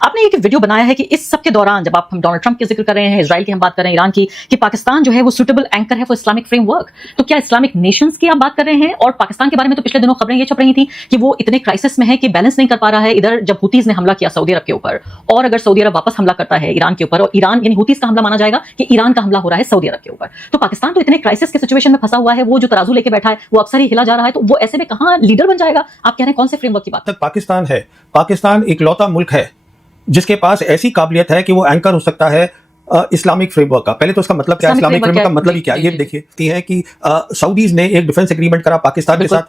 आपने एक वीडियो बनाया है कि इस सब के दौरान जब हम डोनाल्ड ट्रंप की जिक्र कर रहे हैं, इजराइल की हम बात कर रहे हैं, ईरान की, कि पाकिस्तान जो है वो सुटेबल एंकर है फॉर इस्लामिक फ्रेमवर्क, तो क्या इस्लामिक नेशंस की आप बात कर रहे हैं? और पाकिस्तान के बारे में तो पिछले दिनों खबरें ये छप रही थी कि वो इतने क्राइसिस में है कि बैलेंस नहीं कर पा रहा है। इधर जब हुतीज ने हमला किया सऊदी अरब के ऊपर, और अगर सऊदी अरब वापस हमला करता है ईरान के ऊपर, और ईरान यानी हुतीज का हमला माना जाएगा कि ईरान का हमला हो रहा है सऊदी अरब के ऊपर, तो पाकिस्तान तो इतने क्राइसिस के सिचुएशन में फंसा हुआ है, वो जो तराजू लेके बैठा है वो अक्सर ही हिला जा रहा है, तो वो ऐसे में कहां लीडर बन जाएगा? आप कह रहे हैं कौन से फ्रेमवर्क की बात? तक पाकिस्तान है, पाकिस्तान इकलौता मुल्क है जिसके पास ऐसी काबिलियत है कि वो एंकर हो सकता है इस्लामिक फ्रेमवर्क का। पहले तो उसका मतलब क्या है, इस्लामिक फ्रेमवर्क का मतलब ही क्या है, ये देखिए है कि सऊदीज ने एक डिफेंस एग्रीमेंट करा पाकिस्तान के साथ,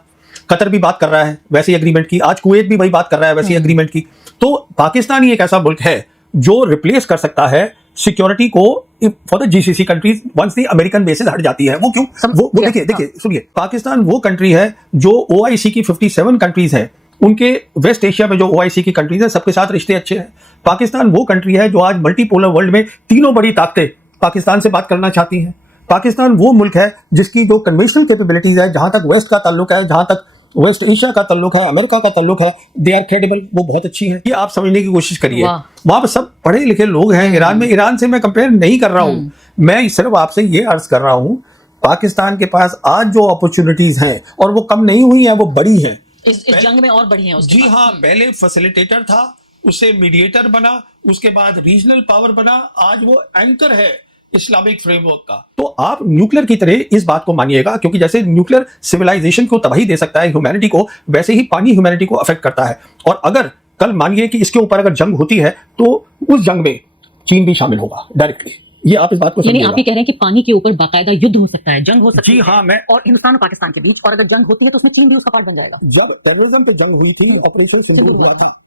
कतर भी बात कर रहा है वैसे एग्रीमेंट की, आज कुवैत भी वही बात कर रहा है वैसे एग्रीमेंट की। तो पाकिस्तान ही एक ऐसा मुल्क है जो रिप्लेस कर सकता है सिक्योरिटी को for the GCC countries once the American basis हट जाती है। वो क्यों? वो देखिए सुनिए, पाकिस्तान वो कंट्री है जो ओआईसी की 57 कंट्रीज हैं, उनके वेस्ट एशिया में जो ओआईसी की कंट्रीज हैं सबके साथ रिश्ते अच्छे हैं। पाकिस्तान वो कंट्री है जो आज मल्टीपोलर वर्ल्ड में तीनों बड़ी ताकतें पाकिस्तान से बात करना चाहती हैं। पाकिस्तान वो मुल्क है जिसकी जो कन्वेंशनल कैपेबिलिटीज है, जहां तक वेस्ट का ताल्लुक है, जहां तक वेस्ट एशिया का ताल्लुक है, अमेरिका का ताल्लुक है, दे आर क्रेडिबल, वो बहुत अच्छी है। ये आप समझने की कोशिश करिए। वहां पर सब पढ़े लिखे लोग हैं ईरान में। ईरान से मैं कंपेयर नहीं कर रहा हूं, मैं सिर्फ आपसे ये अर्ज कर रहा हूं, पाकिस्तान के पास आज जो अपॉर्चुनिटीज हैं और वो कम नहीं हुई हैं, वो बड़ी हैं। इस जंग में और बढ़ी है उसके जी हाँ, पहले फैसिलिटेटर था, उससे मीडिएटर बना, उसके बाद रीजनल पावर बना, आज वो एंकर है इस्लामिक फ्रेमवर्क का। तो आप न्यूक्लियर की तरह इस बात को मानिएगा, क्योंकि जैसे न्यूक्लियर सिविलाइजेशन को तबाही दे सकता है ह्यूमैनिटी को, वैसे ही पानी ह्यूमैनिटी को अफेक्ट करता है। और अगर कल मानिए कि इसके ऊपर अगर जंग होती है तो उस जंग में चीन भी शामिल होगा डायरेक्टली। ये आप इस बात को समझिएगा। आप ये कह रहे हैं कि पानी के ऊपर बाकायदा युद्ध हो सकता है, जंग हो सकती है। जी हाँ, मैं और हिंदुस्तान और पाकिस्तान के बीच, और अगर जंग होती है तो उसमें चीन भी उसका पार्ट बन जाएगा। जब टेररिज्म पे जंग हुई थी, ऑपरेशन सिंदूर हुआ था,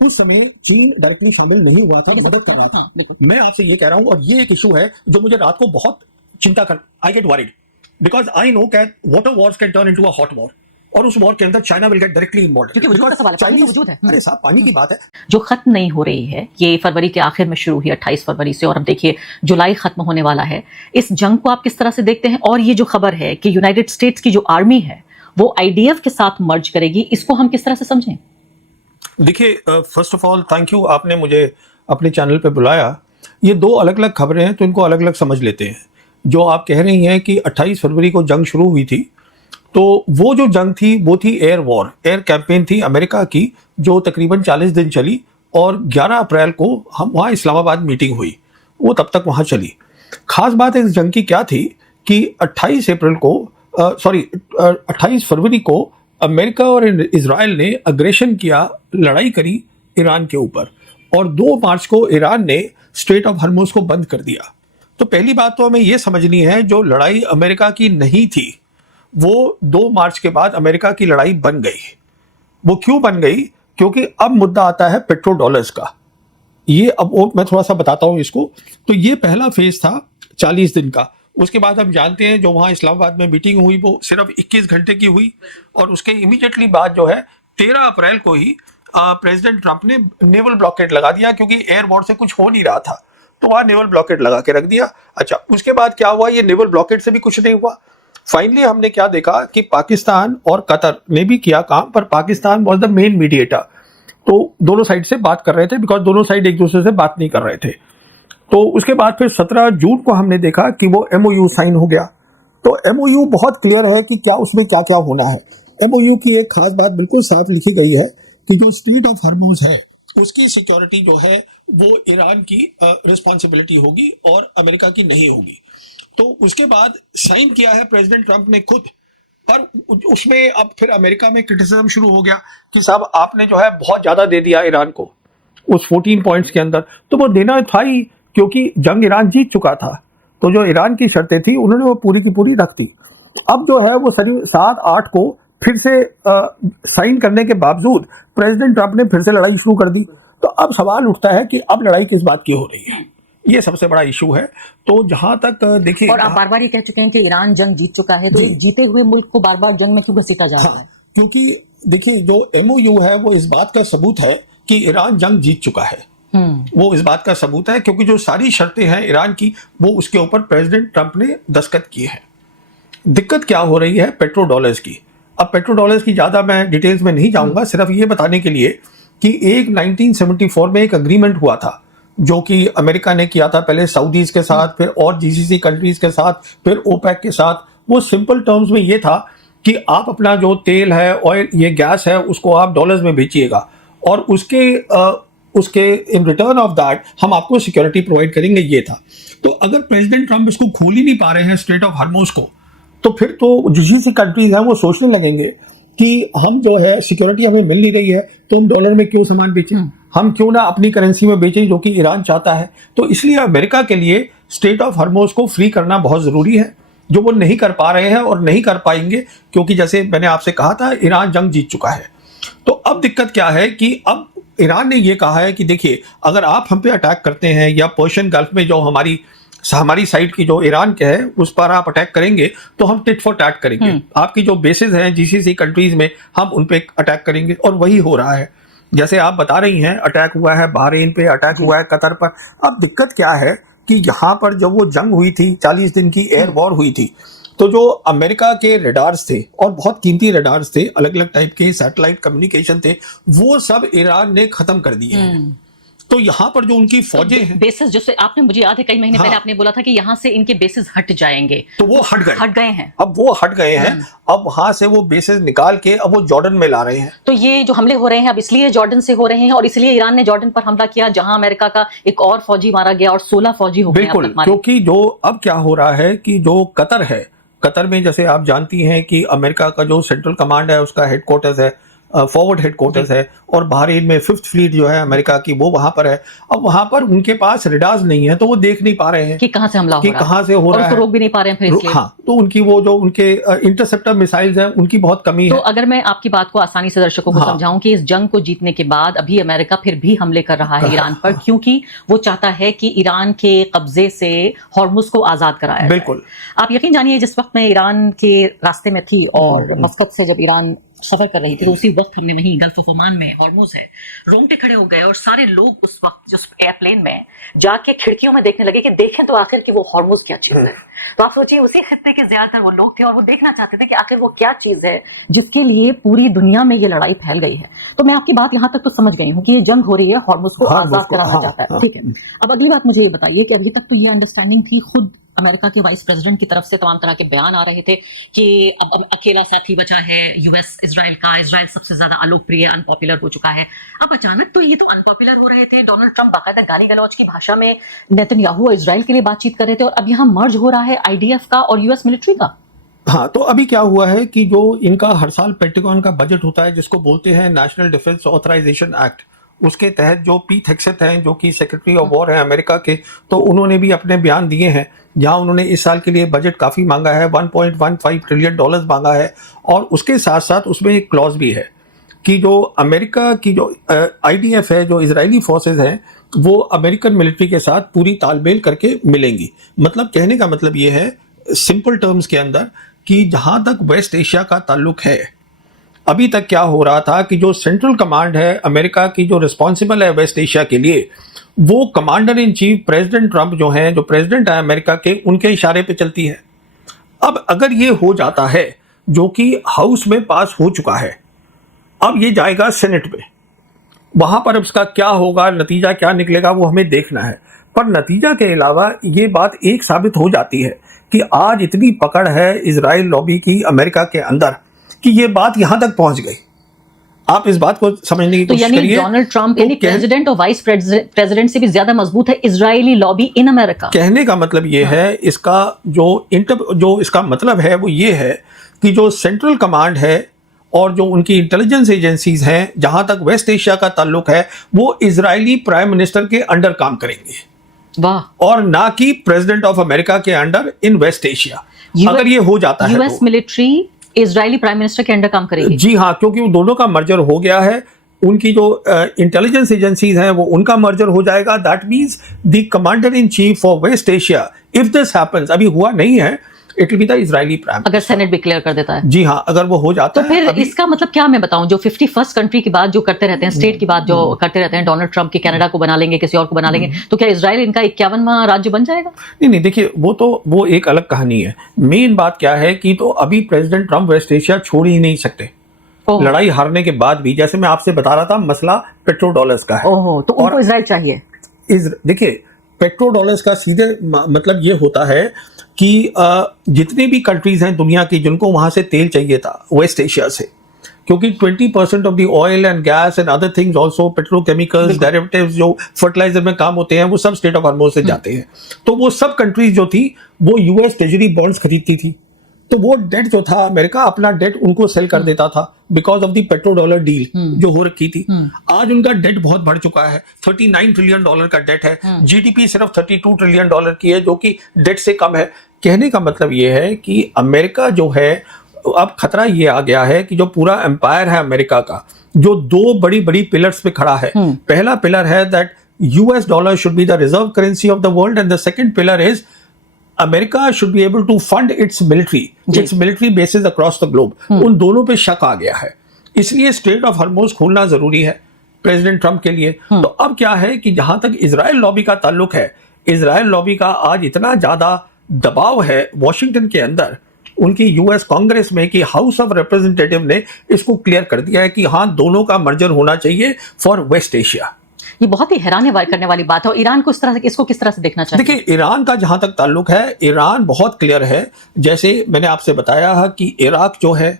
उस समय चीन डायरेक्टली शामिल नहीं हुआ था, मदद कर रहा था। मैं आपसे ये कह रहा हूं, और ये एक इशू है जो मुझे रात को बहुत चिंता कर, I get worried because I know that water wars can turn into a hot war, और उस वॉर के अंदर China will get directly involve, क्योंकि वजूद का सवाल है, पानी वजूद है। अरे साहब, पानी की बात है जो खत्म नहीं हो रही है। ये फरवरी के आखिर में शुरू हुई 28 फरवरी से, और अब देखिए जुलाई खत्म होने वाला है। इस जंग को आप किस तरह से देखते हैं? और ये जो खबर है कि यूनाइटेड स्टेट्स की जो आर्मी है वो आईडीएफ के साथ मर्ज करेगी, इसको हम किस तरह से समझें? देखिए, first of all thank you, आपने मुझे अपने चैनल पे बुलाया। ये दो अलग अलग खबरें हैं तो इनको अलग अलग समझ लेते हैं। जो आप कह रही हैं कि 28 फरवरी को जंग शुरू हुई थी, तो वो जो जंग थी वो थी एयर वॉर, एयर कैंपेन थी अमेरिका की, जो तकरीबन 40 दिन चली, और 11 अप्रैल को हम वहाँ इस्लामाबाद मीटिंग हुई, वो तब तक वहाँ चली। खास बात इस जंग की क्या थी कि 28 फरवरी को अमेरिका और इजराइल ने अग्रेशन किया, लड़ाई करी ईरान के ऊपर, और 2 मार्च को ईरान ने स्ट्रेट ऑफ हॉर्मुज़ को बंद कर दिया। तो पहली बात तो हमें यह समझनी है, जो लड़ाई अमेरिका की नहीं थी वो 2 मार्च के बाद अमेरिका की लड़ाई बन गई। वो क्यों बन गई? क्योंकि अब मुद्दा आता है पेट्रो डॉलर्स का। ये अब मैं थोड़ा सा बताता हूँ इसको। तो ये पहला फेज था 40 दिन का। उसके बाद हम जानते हैं जो वहाँ इस्लामाबाद में मीटिंग हुई वो सिर्फ 21 घंटे की हुई, और उसके इमीडिएटली बाद जो है 13 अप्रैल को ही प्रेसिडेंट ट्रंप ने नेवल ब्लॉकेड लगा दिया, क्योंकि एयर वॉर से कुछ हो नहीं रहा था, तो वहाँ नेवल ब्लॉकेड लगा के रख दिया। अच्छा, उसके बाद क्या हुआ? ये नेवल ब्लॉकेड से भी कुछ नहीं हुआ। फाइनली हमने क्या देखा कि पाकिस्तान और कतर ने भी किया काम, पर Pakistan was the main mediator. तो दोनों साइड से बात कर रहे थे, बिकॉज दोनों साइड एक दूसरे से बात नहीं कर रहे थे। तो उसके बाद फिर 17 जून को हमने देखा कि वो एमओयू साइन हो गया। तो एमओयू बहुत क्लियर है कि क्या उसमें क्या क्या होना है। एमओयू की एक खास बात बिल्कुल साफ लिखी गई है कि जो स्ट्रेट ऑफ हॉर्मुज़ है उसकी सिक्योरिटी जो है वो ईरान की रिस्पॉन्सिबिलिटी होगी और अमेरिका की नहीं होगी। तो उसके बाद साइन किया है प्रेसिडेंट ट्रंप ने खुद, पर उसमें अब फिर अमेरिका में क्रिटिसिज्म शुरू हो गया कि साहब आपने जो है बहुत ज्यादा दे दिया ईरान को उस 14 पॉइंट्स के अंदर। तो वो देना था ही, क्योंकि जंग ईरान जीत चुका था, तो जो ईरान की शर्तें थी उन्होंने वो पूरी की पूरी रख दी। अब जो है वो 7-8 को फिर से साइन करने के बावजूद प्रेसिडेंट ट्रंप ने फिर से लड़ाई शुरू कर दी। तो अब सवाल उठता है कि अब लड़ाई किस बात की हो रही है, ये सबसे बड़ा इशू है। तो जहां तक देखिए, और आप बार बार ये कह चुके हैं कि ईरान जंग जीत चुका है, तो जीते हुए मुल्क को बार बार जंग में क्यों घसीटा जा रहा है? क्योंकि देखिए जो एमओयू है वो इस बात का सबूत है कि ईरान जंग जीत चुका है। वो इस बात का सबूत है क्योंकि जो सारी शर्तें हैं ईरान की वो उसके ऊपर प्रेसिडेंट ट्रंप ने दस्तखत किए हैं। दिक्कत क्या हो रही है? पेट्रो डॉलर्स की। अब पेट्रो डॉलर्स की ज़्यादा मैं डिटेल्स में नहीं जाऊंगा, सिर्फ ये बताने के लिए कि एक 1974 में एक अग्रीमेंट हुआ था जो कि अमेरिका ने किया था, पहले सऊदीज के साथ, फिर और जीसीसी कंट्रीज के साथ, फिर ओपेक के साथ। वो सिंपल टर्म्स में ये था कि आप अपना जो तेल है, ऑयल, ये गैस है, उसको आप डॉलर्स में बेचिएगा और उसके इन रिटर्न ऑफ दैट हम आपको सिक्योरिटी प्रोवाइड करेंगे, ये था। तो अगर प्रेसिडेंट ट्रंप इसको खोल ही नहीं पा रहे हैं स्ट्रेट ऑफ हॉर्मुज़ को, तो फिर तो जीसीसी कंट्रीज हैं वो सोचने लगेंगे कि हम जो है सिक्योरिटी हमें मिल नहीं रही है, तो हम डॉलर में क्यों सामान बेचें, हम क्यों ना अपनी करेंसी में बेचें, जो कि ईरान चाहता है। तो इसलिए अमेरिका के लिए स्ट्रेट ऑफ हॉर्मुज़ को फ्री करना बहुत ज़रूरी है, जो वो नहीं कर पा रहे हैं और नहीं कर पाएंगे, क्योंकि जैसे मैंने आपसे कहा था, ईरान जंग जीत चुका है। तो अब दिक्कत क्या है कि अब ईरान ने ये कहा है कि देखिए, अगर आप हम पे अटैक करते हैं या पर्शियन गल्फ में जो हमारी साइड की जो ईरान के है उस पर आप अटैक करेंगे, तो हम टिट फॉर टैट करेंगे। आपकी जो बेसिस हैं जीसीसी कंट्रीज में, हम उन पे अटैक करेंगे। और वही हो रहा है, जैसे आप बता रही हैं, अटैक हुआ है बहरीन पे, अटैक हुआ है कतर पर। अब दिक्कत क्या है कि यहाँ पर जब वो जंग हुई थी, 40 दिन की एयर वॉर हुई थी, तो जो अमेरिका के रडार्स थे और बहुत कीमती रडार्स थे, अलग अलग टाइप के सैटेलाइट कम्युनिकेशन थे, वो सब ईरान ने खत्म कर दिए हैं। तो यहाँ पर जो उनकी फौजें हैं, बेसिस, जैसे आपने, मुझे याद है कई महीने पहले आपने बोला था कि यहाँ से इनके बेसिस हट जाएंगे, तो वो हट गए हैं। अब वो हट गए हैं। अब वहां से वो बेसिस निकाल के अब वो जॉर्डन में ला रहे हैं। तो ये जो हमले हो रहे हैं अब इसलिए जॉर्डन से हो रहे हैं, और इसलिए ईरान ने जॉर्डन पर हमला किया, जहां अमेरिका का एक और फौजी मारा गया और 16 फौजी हो गए। बिल्कुल, क्योंकि जो अब क्या हो रहा है कि जो कतर है, कतर में जैसे आप जानती हैं कि अमेरिका का जो सेंट्रल कमांड है उसका हेडक्वार्टर्स है, फॉरवर्ड हेडक्वार्टर्स है, और बहरीन में 5th फ्लीट जो है अमेरिका की वो वहां पर है। अब वहां पर उनके पास रडार्स नहीं है, तो वो देख नहीं पा रहे हैं कि कहां से हमला हो रहा है, कहां से हो रहा है, रोक भी नहीं पा रहे हैं फिर इसलिए। हाँ, तो उनकी वो जो उनके इंटरसेप्टर मिसाइल्स हैं उनकी बहुत कमी तो है। अगर मैं आपकी बात को आसानी से दर्शकों को समझाऊं कि इस जंग को जीतने के बाद अभी अमेरिका फिर भी हमले कर रहा है ईरान पर, क्योंकि वो चाहता है कि ईरान के कब्जे से हॉर्मुज़ को आजाद कराया जाए। बिल्कुल, आप यकीन जानिए, जिस वक्त मैं ईरान के रास्ते में थी और मस्कत से जब ईरान सफर कर रही थी, तो उसी वक्त हमने वहीं गल्फ ऑफ ओमान में, हॉर्मुज़ है, रोंगटे खड़े हो गए और सारे लोग उस वक्त उस एयरप्लेन में जाके खिड़कियों में देखने लगे कि देखें तो आखिर कि वो हॉर्मुज़ क्या चीज है। तो आप सोचिए, उसी खित्ते के ज्यादातर वो लोग थे और वो देखना चाहते थे कि आखिर वो क्या चीज है जिसके लिए पूरी दुनिया में ये लड़ाई फैल गई है। तो मैं आपकी बात यहाँ तक तो समझ गई हूँ कि ये जंग हो रही है, हॉर्मुज़ को आजाद कराना चाहता है, ठीक है। अब अगली बात मुझे ये बताइए कि अभी तक तो ये अंडरस्टैंडिंग थी, खुद अमेरिका के वाइस प्रेसिडेंट की तरफ से तमाम तरह के बयान आ रहे थे कि अब अकेला साथी बचा है यूएस इजराइल का, इजराइल सबसे ज्यादा अलोकप्रिय, अनपॉपुलर हो चुका है। अब अचानक तो ये तो अनपॉपुलर हो रहे थे, डोनाल्ड ट्रंप बाकायदा गाली गलौज की भाषा में नेतन्याहू और इजराइल के लिए बातचीत कर रहे थे, और अब यहाँ मर्ज हो रहा है आईडीएफ का और यूएस मिलिट्री का। हाँ, तो अभी क्या हुआ है कि जो इनका हर साल पेंटागन का बजट होता है, जिसको बोलते हैं नेशनल डिफेंस ऑथराइजेशन एक्ट, उसके तहत जो पीट हेग्सेथ हैं, जो कि सेक्रेटरी ऑफ वॉर हैं अमेरिका के, तो उन्होंने भी अपने बयान दिए हैं, जहां उन्होंने इस साल के लिए बजट काफ़ी मांगा है, $1.15 ट्रिलियन मांगा है। और उसके साथ साथ उसमें एक क्लॉज भी है कि जो अमेरिका की जो आईडीएफ है, जो इजरायली फोर्सेज हैं, वो अमेरिकन मिलिट्री के साथ पूरी तालमेल करके मिलेंगी। मतलब कहने का मतलब ये है सिंपल टर्म्स के अंदर कि जहां तक वेस्ट एशिया का ताल्लुक है, अभी तक क्या हो रहा था कि जो सेंट्रल कमांड है अमेरिका की, जो रिस्पॉन्सिबल है वेस्ट एशिया के लिए, वो commander in chief president Trump जो हैं, जो प्रेसिडेंट है अमेरिका के, उनके इशारे पे चलती है। अब अगर ये हो जाता है, जो कि हाउस में पास हो चुका है, अब ये जाएगा सेनेट में, वहां पर उसका क्या होगा, नतीजा क्या निकलेगा, वो हमें देखना है। पर नतीजा के अलावा ये बात एक साबित हो जाती है कि आज इतनी पकड़ है इजराइल लॉबी की अमेरिका के अंदर कि ये बात यहां तक पहुंच गई। आप इस बात को समझने की कोशिश करिए। डोनाल्ड ट्रंप यानी प्रेसिडेंट और वाइस प्रेसिडेंट से भी ज्यादा मजबूत है इजरायली लॉबी इन अमेरिका। कहने का मतलब ये है, इसका जो इसका मतलब है वो ये है कि जो सेंट्रल कमांड है और जो उनकी इंटेलिजेंस एजेंसीज हैं, जहां तक वेस्ट एशिया का ताल्लुक है, वो इजरायली प्राइम मिनिस्टर के अंडर काम करेंगे, वाह, और ना कि प्रेसिडेंट ऑफ अमेरिका के अंडर इन वेस्ट एशिया। अगर ये हो जाता है, US military Israeli prime minister के अंडर काम करेगी। जी हाँ, क्योंकि वो दोनों का मर्जर हो गया है। उनकी जो इंटेलिजेंस एजेंसीज हैं वो उनका मर्जर हो जाएगा। That means the commander in chief for West Asia, if this happens, अभी हुआ नहीं है, it will be the Israeli prime minister. अगर सेनेट डिक्लेयर कर देता है, जी हाँ, अगर वो हो जाता तो फिर इसका मतलब क्या मैं बताऊं, जो 51st कंट्री की बात जो करते रहते हैं, स्टेट की बात जो करते रहते हैं, डोनाल्ड ट्रंप की कनाडा को बना लेंगे, किसी और को बना लेंगे, तो क्या इजराइल इनका 51वां राज्य बन जाएगा? नहीं, देखिए, वो एक अलग कहानी है। मेन बात क्या है कि तो अभी प्रेसिडेंट ट्रंप वेस्ट एशिया छोड़ ही नहीं सकते, ओह। लड़ाई हारने के बाद भी, जैसे मैं आपसे बता रहा था, मसला पेट्रो डॉलर्स का है। ओहो, तो उनको इजराइल चाहिए। देखिए, पेट्रो डॉलर्स का सीधे मतलब ये होता है कि जितने भी कंट्रीज हैं दुनिया की जिनको वहां से तेल चाहिए था वेस्ट एशिया से, क्योंकि 20% of the oil and gas and other things also, petrochemicals, derivatives जो फर्टिलाइजर में काम होते हैं, वो सब स्टेट ऑफ हॉर्मुज़ से जाते हैं। तो वो सब कंट्रीज जो थी वो यूएस ट्रेजरी बॉन्ड्स खरीदती थी। तो वो डेट जो था, अमेरिका अपना डेट उनको सेल कर देता था because of the petro dollar deal जो हो रखी थी। आज उनका डेट बहुत बढ़ चुका है, $39 ट्रिलियन का डेट है। जीडीपी सिर्फ $32 ट्रिलियन की है, जो कि डेट से कम है। कहने का मतलब ये है कि अमेरिका जो है, अब खतरा ये आ गया है कि जो पूरा एम्पायर है अमेरिका का, जो दो बड़ी बड़ी पिलर्स पे खड़ा है। पहला पिलर है that US dollar should be the reserve currency of the world, and the second pillar is America should be able to fund its military basis across the globe. उन दोनों पे शक आ गया है, इसलिए स्ट्रेट ऑफ हॉर्मुज़ खोलना जरूरी है प्रेसिडेंट ट्रंप के लिए। तो अब क्या है कि जहां तक इजराइल लॉबी का ताल्लुक है, इजराइल लॉबी का आज इतना ज्यादा दबाव है वॉशिंगटन के अंदर, उनकी यूएस कांग्रेस में, कि हाउस ऑफ रिप्रेजेंटेटिव ने इसको क्लियर कर दिया है कि हाँ, दोनों का मर्जर होना चाहिए फॉर वेस्ट एशिया। ये बहुत ही हैरानी करने वाली बात है। और ईरान को इसको किस तरह से देखना चाहिए? देखिए, ईरान का जहां तक ताल्लुक है, ईरान बहुत क्लियर है। जैसे मैंने आपसे बताया है कि इराक जो है,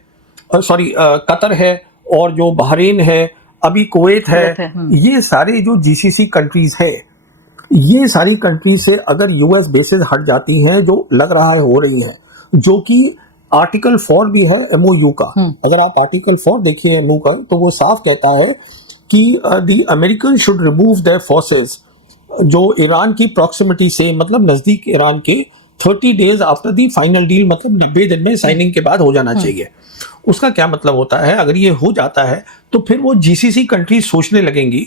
कतर है, और जो बहरीन है, अभी कुवैत है, ये सारे जो जीसीसी कंट्रीज है, ये सारी कंट्रीज से अगर यूएस बेसिस हट जाती हैं, जो लग रहा है हो रही हैं, जो कि आर्टिकल 4 भी है एमओयू का। अगर आप आर्टिकल 4 देखिए एमओयू का, तो वो साफ कहता है कि the American should remove their forces, जो ईरान की प्रॉक्सिमिटी से, मतलब नजदीक ईरान के, 30 days after the final deal, मतलब 90 दिन में साइनिंग के बाद हो जाना चाहिए। उसका क्या मतलब होता है? अगर ये हो जाता है तो फिर वो जीसीसी कंट्रीज सोचने लगेंगी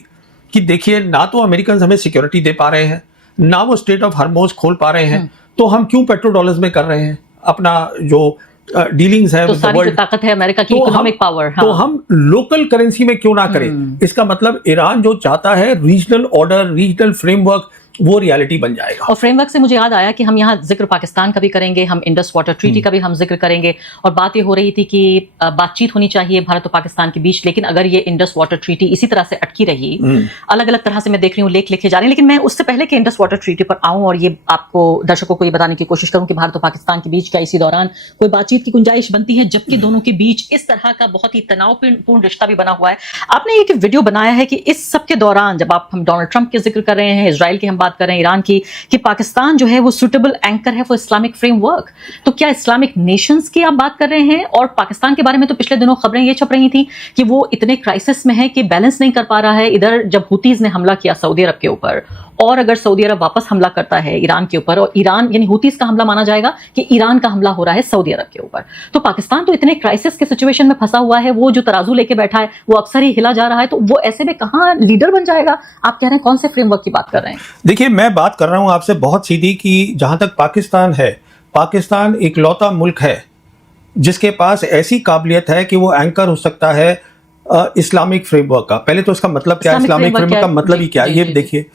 कि देखिए, ना तो अमेरिकन हमें सिक्योरिटी दे पा रहे हैं, ना वो स्ट्रेट ऑफ हॉर्मुज़ खोल पा रहे हैं, तो हम क्यों पेट्रो डॉलर्स में कर रहे हैं अपना जो डीलिंग्स है, तो सारी जो ताकत है अमेरिका की, इकोनॉमिक पावर, तो हम लोकल करेंसी में क्यों ना करें? इसका मतलब ईरान जो चाहता है रीजनल ऑर्डर, रीजनल फ्रेमवर्क, वो रियलिटी बन जाएगा। और फ्रेमवर्क से मुझे याद आया कि हम यहाँ जिक्र पाकिस्तान का भी करेंगे, हम इंडस वाटर ट्रीटी का भी हम जिक्र करेंगे। और बात ये हो रही थी कि बातचीत होनी चाहिए भारत और पाकिस्तान के बीच, लेकिन अगर ये इंडस वाटर ट्रीटी इसी तरह से अटकी रही, अलग अलग तरह से मैं देख रही हूँ लेख लिखे जा रहे हैं, लेकिन मैं उससे पहले कि इंडस वाटर ट्रीटी पर आऊं और ये आपको, दर्शकों को ये बताने की कोशिश करूं कि भारत और पाकिस्तान के बीच क्या इसी दौरान कोई बातचीत की गुंजाइश बनती है, जबकि दोनों के बीच इस तरह का बहुत ही तनावपूर्ण रिश्ता भी बना हुआ है। आपने एक वीडियो बनाया है कि इस सब के दौरान, जब हम डोनाल्ड ट्रंप के जिक्र कर रहे हैं, इजराइल की हम बात कर रहे हैं, ईरान की, कि पाकिस्तान जो है वो सुटेबल एंकर है फॉर इस्लामिक फ्रेमवर्क, तो क्या इस्लामिक नेशंस की आप बात कर रहे हैं? और पाकिस्तान के बारे में तो पिछले दिनों खबरें ये छप रही थी कि वो इतने क्राइसिस में है कि बैलेंस नहीं कर पा रहा है। इधर जब हुतीज ने हमला किया सऊदी अरब के ऊपर, और अगर सऊदी अरब वापस हमला करता है ईरान के ऊपर, और ईरान यानी हुतीज का हमला माना जाएगा कि ईरान का हमला हो रहा है सऊदी अरब के ऊपर, तो पाकिस्तान तो इतने क्राइसिस के सिचुएशन में फंसा हुआ है, वो जो तराजू लेके बैठा है वो अक्सर ही हिला जा रहा है, तो वो ऐसे में कहां लीडर बन जाएगा? आप कह रहे हैं कौन से फ्रेमवर्क की बात कर रहे हैं? देखिए, मैं बात कर रहा हूं आपसे बहुत सीधी कि जहां तक पाकिस्तान है, पाकिस्तान इकलौता मुल्क है जिसके पास ऐसी काबिलियत है कि वो एंकर हो सकता है इस्लामिक फ्रेमवर्क का। पहले तो इसका मतलब क्या है, इस्लामिक फ्रेमवर्क का मतलब ही क्या है, ये देखिए।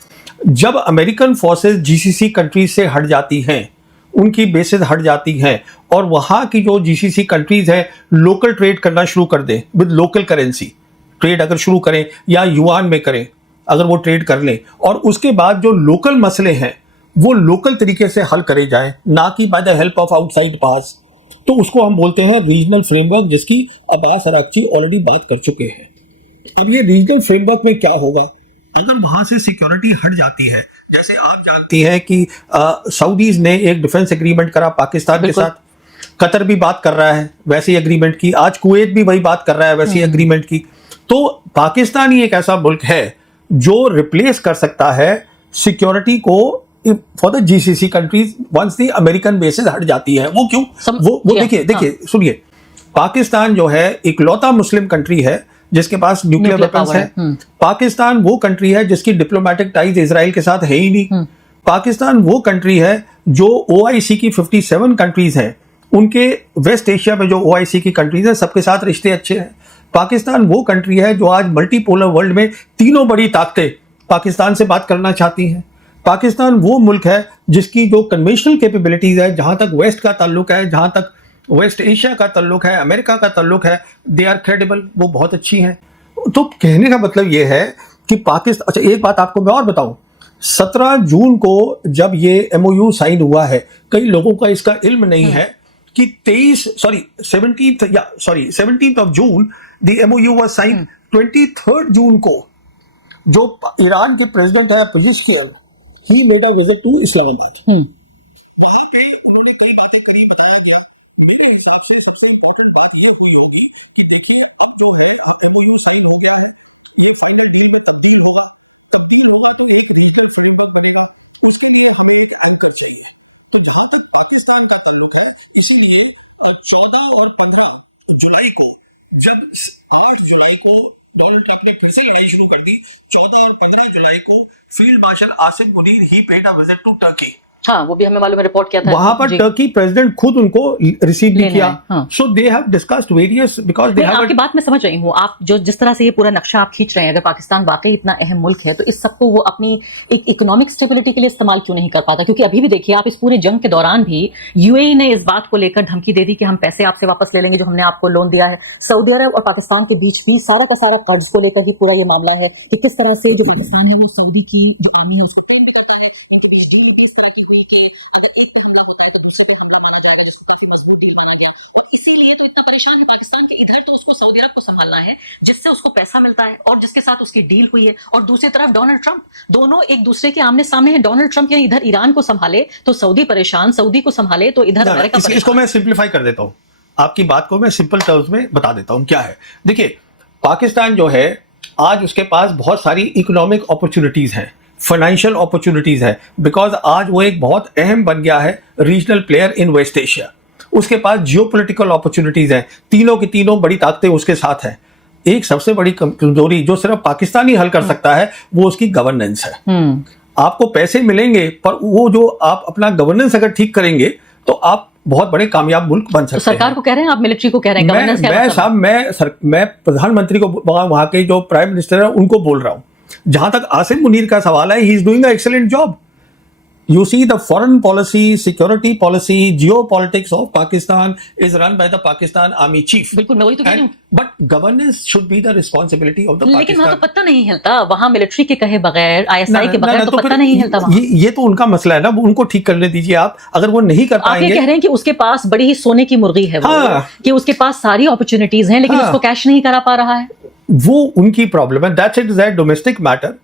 जब अमेरिकन फोर्सेस जीसीसी कंट्रीज से हट जाती हैं, उनकी बेसिस हट जाती हैं, और वहां की जो जीसीसी कंट्रीज हैं लोकल ट्रेड करना शुरू कर दें विद लोकल करेंसी, ट्रेड अगर शुरू करें या युआन में करें, अगर वो ट्रेड कर लें, और उसके बाद जो लोकल मसले हैं वो लोकल तरीके से हल करे जाएं, ना कि by the help of outside pass, तो उसको हम बोलते हैं रीजनल फ्रेमवर्क, जिसकी अब्बास अराक्ची ऑलरेडी बात कर चुके हैं। अब ये रीजनल फ्रेमवर्क में क्या होगा अगर वहां से सिक्योरिटी हट जाती है? जैसे आप जानती हैं कि सऊदीज ने एक डिफेंस एग्रीमेंट करा पाकिस्तान के साथ, कतर भी बात कर रहा है वैसी एग्रीमेंट की, आज कुवैत भी वही बात कर रहा है वैसी एग्रीमेंट की। तो पाकिस्तान ही एक ऐसा मुल्क है जो रिप्लेस कर सकता है सिक्योरिटी को for the GCC countries once the American basis हट जाती है। वो क्यों? वो देखिए सुनिए, पाकिस्तान जो है इकलौता मुस्लिम कंट्री है जिसके पास न्यूक्लियर वेपन्स है। पाकिस्तान वो कंट्री है जिसकी डिप्लोमेटिक टाइज इजराइल के साथ है ही नहीं। पाकिस्तान वो कंट्री है जो ओआईसी की 57 कंट्रीज हैं, उनके वेस्ट एशिया में जो ओआईसी की कंट्रीज हैं सबके साथ रिश्ते अच्छे हैं। पाकिस्तान वो कंट्री है जो आज मल्टीपोलर वर्ल्ड में तीनों बड़ी ताकतें पाकिस्तान से बात करना चाहती हैं। पाकिस्तान वो मुल्क है जिसकी जो कन्वेंशनल कैपेबिलिटीज है, जहां तक वेस्ट का ताल्लुक है, जहां तक वेस्ट एशिया का ताल्लुक है, अमेरिका का ताल्लुक है, दे आर क्रेडिबल, वो बहुत अच्छी हैं। तो कहने का मतलब ये है कि पाकिस्तान, अच्छा एक बात आपको मैं और बताऊं, 17 जून को जब ये MOU साइन हुआ है, कई लोगों का इसका इल्म नहीं है कि 17th of June the MOU was sign. 23 जून को जो ईरान के प्रेसिडेंट है Pezeshkian, he made a visit to Islamabad. वहां पे उन्होंने कई बातें करी, बताया गया। मेरे हिसाब से सबसे इंपॉर्टेंट बात ये हुई होगी कि देखिए अब जो है MOU साइन हो गया है, वो फाइनल डील में तब्दील होगा तो एक नेशनल फ्रेमवर्क बनेगा, इसके लिए हमें एक एंकर चाहिए। तो जहां तक पाकिस्तान का ताल्लुक है, इसीलिए 14 और 15 जुलाई को, जब 8 जुलाई को डोनाल्ड ट्रंप ने फिर से लड़ाई शुरू कर दी, 14 और 15 जुलाई को field marshal Asim Munir he paid a visit to Turkey. हाँ, वो भी हमें मालूम है, रिपोर्ट किया था वहां पर टर्की प्रेसिडेंट खुद उनको रिसीव भी किया। हाँ। So they have discussed various, because they have, आपकी बात मैं समझ रही हूँ। आप जो जिस तरह से ये पूरा नक्शा आप खींच रहे हैं, अगर पाकिस्तान वाकई इतना अहम मुल्क है तो इस सबको वो अपनी एक इकोनॉमिक स्टेबिलिटी के लिए इस्तेमाल क्यों नहीं कर पाता? क्योंकि अभी भी देखिए आप, इस पूरे जंग के दौरान भी UAE ने इस बात को लेकर धमकी दे दी कि हम पैसे आपसे वापस ले लेंगे जो हमने आपको लोन दिया है। सऊदी अरब और पाकिस्तान के बीच भी सारा का सारा कर्ज को लेकर ही पूरा ये मामला है कि किस तरह से जो पाकिस्तान है वो सऊदी की जो आर्मी है उसको ट्रेन भी करता है। इनके बीच डील भी इस तरह की हुई कि अगर एक पे हमला होता है तो दूसरे पे हमला माना जाएगा, जिसको काफी मजबूत डील माना गया। और इसीलिए तो इतना परेशान है पाकिस्तान के, इधर तो उसको सऊदी अरब को संभालना है जिससे उसको पैसा मिलता है और जिसके साथ उसकी डील हुई है, और दूसरी तरफ डोनाल्ड ट्रंप, दोनों एक दूसरे के आमने सामने हैं। डोनाल्ड ट्रंप यानी इधर ईरान को संभाले तो सऊदी परेशान, सऊदी को संभाले तो इधर अमेरिका परेशान। इसको मैं सिंप्लीफाई कर देता हूँ, आपकी बात को मैं सिंपल टर्म्स में बता देता हूँ क्या है। देखिए पाकिस्तान जो है, आज उसके पास बहुत सारी इकोनॉमिक अपॉर्चुनिटीज हैं, फाइनेंशियल अपॉर्चुनिटीज है, बिकॉज आज वो एक बहुत अहम बन गया है regional player in West Asia. उसके पास जियोपॉलिटिकल अपॉर्चुनिटीज हैं, तीनों की तीनों बड़ी ताकतें उसके साथ हैं। एक सबसे बड़ी कमजोरी जो सिर्फ पाकिस्तान ही हल कर सकता है वो उसकी गवर्नेंस है। आपको पैसे मिलेंगे पर वो जो आप अपना गवर्नेंस अगर ठीक करेंगे तो आप बहुत बड़े कामयाब मुल्क बन सकते हैं। सरकार को कह रहे हैं आप, मिलिट्री को कह रहे हैं, गवर्नेंस क्या मतलब? मैं प्रधानमंत्री को, वहां के जो प्राइम मिनिस्टर है उनको बोल रहा हूं। जहां तक आसिम मुनीर का सवाल है, he is doing a excellent job. You see, the foreign policy, security policy, geopolitics of Pakistan is run by the Pakistan Army Chief. बिल्कुल, मैं वही तो कह रही हूँ। But governance should be the responsibility of the लेकिन Pakistan. वहां तो पत्ता नहीं हिलता, वहां मिलिट्री के कहे बगैर, ISI के बगैर तो पत्ता नहीं हिलता वहां। ये तो उनका मसला है ना, उनको ठीक करने दीजिए आप। अगर वो नहीं कर पाएंगे, आप ये कह रहे हैं कि उसके पास बड़ी ही सोने की मुर्गी है वो, कि उसके पास सारी अपॉर्चुनिटीज हैं लेकिन उसको कैश नहीं करा पा रहा है। वो उनकी प्रॉब्लम है। That's it, is that domestic matter.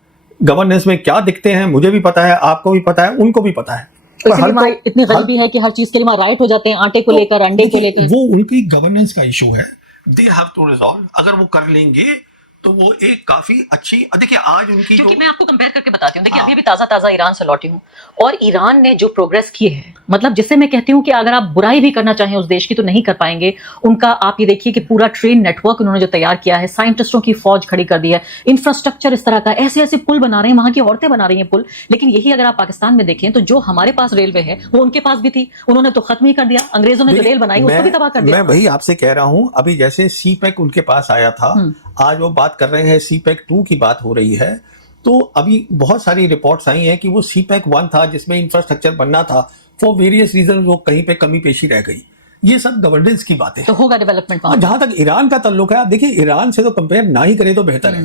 Governance में क्या दिखते हैं मुझे भी पता है, आपको भी पता है, उनको भी पता है। इतनी गरीबी है कि हर चीज के लिए वहां राइट हो जाते हैं, आटे को लेकर, अंडे को लेकर। वो उनकी गवर्नेंस का इशू है, दे हैव टू रिजॉल्व। अगर वो कर लेंगे तो वो एक काफी अच्छी, देखिए आज उनकी, क्योंकि मैं आपको कंपेयर करके बताती हूँ। देखिए अभी ताजा ईरान से लौटी हूँ और ईरान ने जो प्रोग्रेस की है, मतलब जिससे मैं कहती हूँ कि अगर आप बुराई भी करना चाहें उस देश की तो नहीं कर पाएंगे। उनका आप ये देखिए कि पूरा ट्रेन नेटवर्क उन्होंने जो तैयार किया है, साइंटिस्टों की फौज खड़ी कर दी है, इंफ्रास्ट्रक्चर इस तरह का, ऐसे ऐसे पुल बना रहे हैं, वहां की औरतें बना रही हैं पुल। लेकिन यही अगर आप पाकिस्तान में देखें तो जो हमारे पास रेलवे है वो उनके पास भी थी, उन्होंने तो खत्म ही कर दिया। अंग्रेजों ने जो रेल बनाई उसको भी तबाह कर दिया। मैं वही आपसे कह रहा हूं, अभी जैसे CPEC उनके पास आया था, आज वो बात कर रहे हैं CPEC 2 की बात हो रही है। तो अभी बहुत सारी रिपोर्ट्स आई हैं कि वो CPEC 1 था जिसमें इंफ्रास्ट्रक्चर बनना था, फॉर वेरियस रीजन वो कहीं पे कमी पेशी रह गई। ये सब गवर्नेंस की बातें तो होगा डेवलपमेंट। जहां तक ईरान का ताल्लुक है, आप देखिए ईरान से तो कंपेयर ना ही करें तो बेहतर है,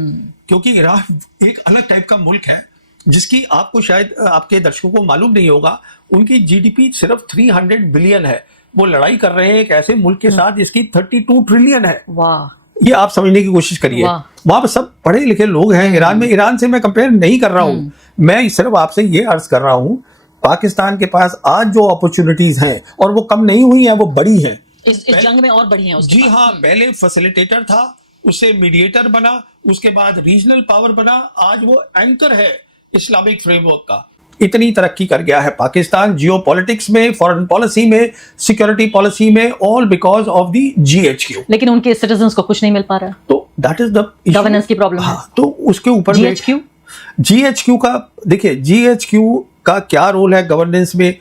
क्योंकि ईरान एक अलग टाइप का मुल्क है जिसकी आपको शायद आपके दर्शकों को मालूम नहीं होगा, उनकी GDP सिर्फ 300 बिलियन है। वो लड़ाई कर रहे हैं एक ऐसे मुल्क के साथ जिसकी 32 ट्रिलियन है। वाह, ये आप समझने की कोशिश करिए। वहां पर सब पढ़े लिखे लोग हैं ईरान में। ईरान से मैं कंपेयर नहीं कर रहा हूं, मैं सिर्फ आपसे ये अर्ज कर रहा हूं, पाकिस्तान के पास आज जो अपॉर्चुनिटीज हैं और वो कम नहीं हुई हैं, वो बड़ी हैं। इस जंग में और बड़ी हैं। जी हाँ, पहले फैसिलिटेटर था, उससे मीडिएटर बना, उसके बाद रीजनल पावर बना, आज वो एंकर है इस्लामिक फ्रेमवर्क का। इतनी तरक्की कर गया है पाकिस्तान जियोपॉलिटिक्स में, फॉरेन पॉलिसी में, सिक्योरिटी पॉलिसी में, all because of the GHQ। लेकिन उनके सिटीजन्स को कुछ नहीं मिल पा रहा, तो दैट इज द गवर्नेंस की प्रॉब्लम है। तो उसके ऊपर GHQ का देखिए, GHQ का क्या रोल है गवर्नेंस में,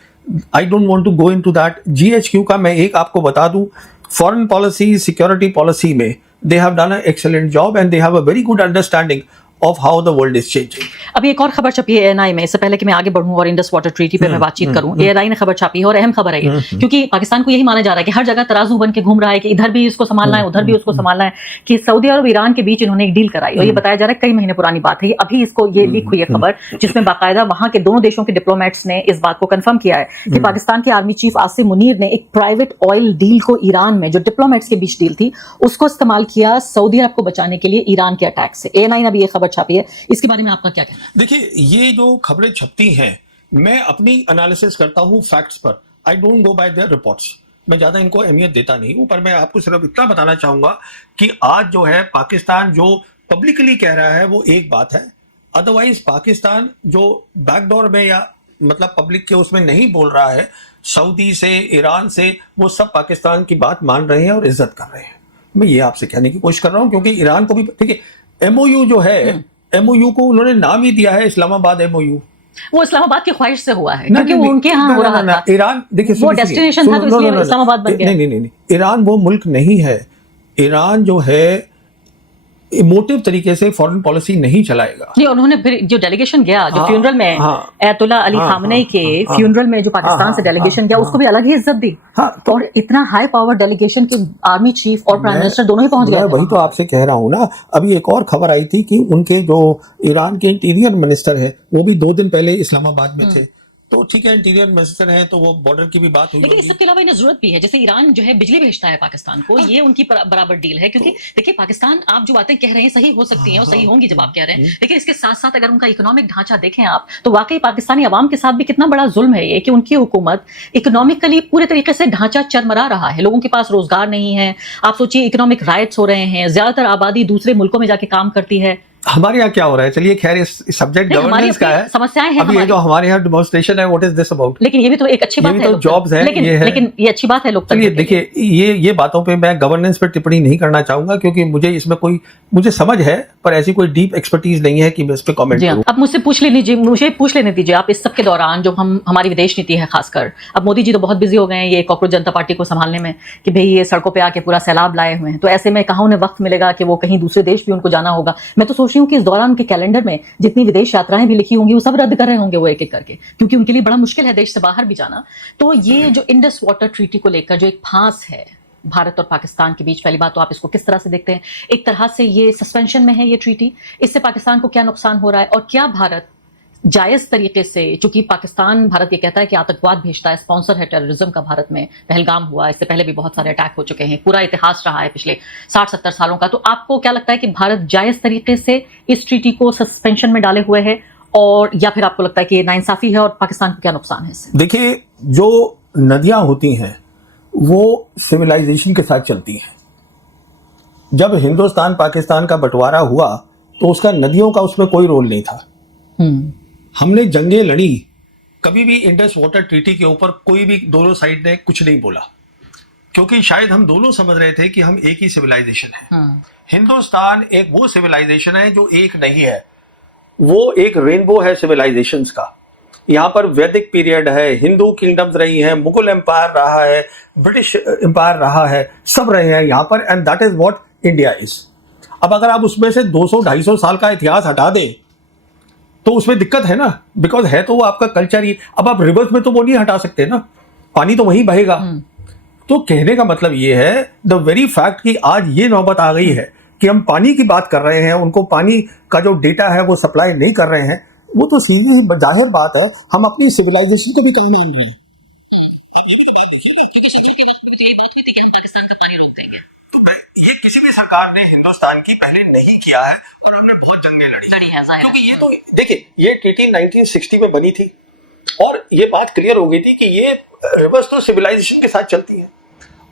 I don't want to go into that. GHQ का मैं एक आपको बता दूं, फॉरेन पॉलिसी, सिक्योरिटी पॉलिसी में they have done a excellent job and they have a very good understanding of how the world is changing. अभी एक और खबर छपी है एएनआई में, इससे पहले कि मैं आगे बढ़ूं और इंडस वाटर ट्रीटी पे मैं बातचीत करूं, एएनआई ने खबर छापी है और अहम खबर है ये, क्योंकि पाकिस्तान को यही माना जा रहा है कि हर जगह तराजू बन के घूम रहा है कि इधर भी इसको संभालना है, उधर भी उसको संभालना है, कि सऊदी अरब ईरान के बीच इन्होंने एक डील कराई और ये बताया जा रहा है कई महीने पुरानी बात है ये, अभी इसको ये लीक हुई है खबर, जिसमें बाकायदा वहां के दोनों देशों के डिप्लोमेट्स ने इस बात को कंफर्म किया है कि पाकिस्तान के आर्मी चीफ आसिम मुनीर ने एक प्राइवेट ऑयल डील को ईरान में, जो डिप्लोमेट्स के बीच डील थी, उसको इस्तेमाल किया सऊदी अरब को बचाने के लिए ईरान के अटैक से। एएनआई ने अभी ये खबर छापी है, इसके बारे में आपका क्या कहना है? देखिए, ये जो खबरें छपती हैं, मैं अपनी एनालिसिस करता हूं फैक्ट्स पर। I don't go bye there reports. मैं ज्यादा इनको अहमियत देता नहीं हूं, पर मैं आपको सिर्फ इतना बताना चाहूंगा कि आज जो है पाकिस्तान जो पब्लिकली कह रहा है वो एक बात है, अदरवाइज पाकिस्तान जो बैकडोर में या मतलब पब्लिक के उसमें नहीं बोल रहा है, सऊदी से, ईरान से, वो सब पाकिस्तान की बात मान रहे हैं और इज्जत कर रहे हैं। मैं ये आपसे कहने की कोशिश कर रहा हूं, क्योंकि ईरान को भी देखिए, एमओयू जो है, एमओयू को उन्होंने नाम ही दिया है इस्लामाबाद एमओयू। वो इस्लामाबाद की ख्वाहिश से हुआ है, क्योंकि वो उनके यहाँ हो रहा था। ईरान देखिए, वो डेस्टिनेशन था, तो इसलिए इस्लामाबाद बन गया। नहीं, ईरान वो मुल्क नहीं है। ईरान जो है इमोटिव तरीके से फॉरेन पॉलिसी नहीं चलाएगा। नहीं, उन्होंने फिर जो डेलीगेशन गया, जो फ्यूनरल में अयतुल्ला अली खामनेई के फ्यूनरल में जो पाकिस्तान से डेलीगेशन गया, उसको भी अलग ही इज्जत दी। और इतना हाई पावर डेलीगेशन के आर्मी चीफ और प्राइम मिनिस्टर दोनों ही पहुंच गए। वही तो आपसे कह रहा हूं ना। अभी एक और खबर आई थी कि उनके जो ईरान के इंटीरियर मिनिस्टर है, वो भी 2 दिन पहले इस्लामाबाद में थे। तो ठीक है, इंटीरियर मिनिस्टर है तो वो बॉर्डर की भी बात हुई, लेकिन इस सबके अलावा इन्हें जरूरत भी है। जैसे ईरान जो है बिजली भेजता है पाकिस्तान को, ये उनकी बराबर डील है, क्योंकि देखिए पाकिस्तान, आप जो बातें कह रहे हैं सही हो सकती हैं और सही होंगी जब आप कह रहे हैं, लेकिन इसके साथ साथ अगर उनका इकोनॉमिक ढांचा देखें आप, तो वाकई पाकिस्तानी अवाम के साथ भी कितना बड़ा जुल्म है ये, कि उनकी हुकूमत इकोनॉमिकली पूरे तरीके से ढांचा चरमरा रहा है, लोगों के पास रोजगार नहीं है। आप सोचिए, इकोनॉमिक राइट्स हो रहे हैं, ज्यादातर आबादी दूसरे मुल्कों में जाके काम करती है। हमारे यहाँ क्या हो रहा है? चलिए खैर, इस सब्जेक्ट गवर्नेंस का है, समस्याएं हैं। अभी ये जो हमारे यहाँ डेमोन्स्ट्रेशन है, व्हाट इज दिस अबाउट? लेकिन ये भी तो एक अच्छी बात है, जॉब्स है, लेकिन ये अच्छी बात है लोकतंत्र। चलिए देखिए, ये बातों पे मैं गवर्नेंस पे टिप्पणी नहीं करना चाहूंगा, क्योंकि मुझे समझ है, पर ऐसी कोई डीप एक्सपर्टीज नहीं है कि मैं इस पे कमेंट करूं। अब मुझे पूछ लेने दीजिए आप, इस सब के दौरान जो हमारी विदेश नीति है खासकर, अब मोदी जी तो बहुत बिजी हो गए हैं ये कॉकरोच जनता पार्टी को संभालने में, कि भाई ये सड़कों पे आके पूरा सैलाब लाए हुए हैं, तो ऐसे में कहाँ उन्हें वक्त मिलेगा कि वो कहीं दूसरे देश भी उनको जाना होगा। मैं तो सोच रही हूँ कि इस दौरान उनके कैलेंडर में जितनी विदेश यात्राएं भी लिखी होंगी, वो सब रद्द कर रहे होंगे वो एक एक करके, क्योंकि उनके लिए बड़ा मुश्किल है देश से बाहर भी जाना। तो ये जो इंडस वाटर ट्रीटी को लेकर जो एक फांस है भारत और पाकिस्तान के बीच, पहली बात तो आप इसको किस तरह से देखते हैं? एक तरह से ये सस्पेंशन में है ये ट्रीटी, इससे पाकिस्तान को क्या नुकसान हो रहा है, और क्या भारत जायज तरीके से, चूंकि पाकिस्तान, भारत ये कहता है कि आतंकवाद भेजता है, स्पॉन्सर है टेररिज्म का भारत में, पहलगाम हुआ, इससे पहले भी बहुत सारे अटैक हो चुके हैं, पूरा इतिहास रहा है पिछले 60-70 सालों का, तो आपको क्या लगता है कि भारत जायज तरीके से इस ट्रीटी को सस्पेंशन में डाले हुए है, और या फिर आपको लगता है कि ये नाइंसाफी है और पाकिस्तान को क्या नुकसान है इससे? देखिए, जो नदियां होती हैं वो सिविलाइजेशन के साथ चलती हैं। जब हिंदुस्तान पाकिस्तान का बंटवारा हुआ तो उसका नदियों का उसमें कोई रोल नहीं था। हमने जंगें लड़ी, कभी भी इंडस वाटर ट्रीटी के ऊपर कोई भी दोनों साइड ने कुछ नहीं बोला, क्योंकि शायद हम दोनों समझ रहे थे कि हम एक ही सिविलाइजेशन है। हिंदुस्तान एक वो सिविलाइजेशन है जो एक नहीं है, वो एक रेनबो है सिविलाइजेशंस का। यहाँ पर वैदिक पीरियड है, हिंदू किंगडम्स रही हैं, मुगल एम्पायर रहा है, ब्रिटिश एम्पायर रहा है, सब रहे हैं यहाँ पर, and that is what India is. अब अगर आप उसमें से 200-250 साल का इतिहास हटा दें तो उसमें दिक्कत है ना, बिकॉज है तो वो आपका कल्चर ही। अब आप रिवर्स में तो वो नहीं हटा सकते ना, पानी तो वहीं बहेगा। तो कहने का मतलब ये है, द वेरी फैक्ट कि आज ये नौबत आ गई है कि हम पानी की बात कर रहे हैं, उनको पानी का जो डेटा है वो सप्लाई नहीं कर रहे हैं, वो तो सीधी जाहिर बात है हम अपनी सिविलाइजेशन को भी कम मान रहे हैं। ये किसी भी सरकार ने हिंदुस्तान की पहले नहीं किया है, और हमने बहुत जंगें लड़ी है, क्योंकि ये तो देखिए, ये ट्रीटी 1960 में बनी थी और ये बात क्लियर हो गई थी कि ये रिवर्स तो सिविलाइजेशन के साथ चलती है।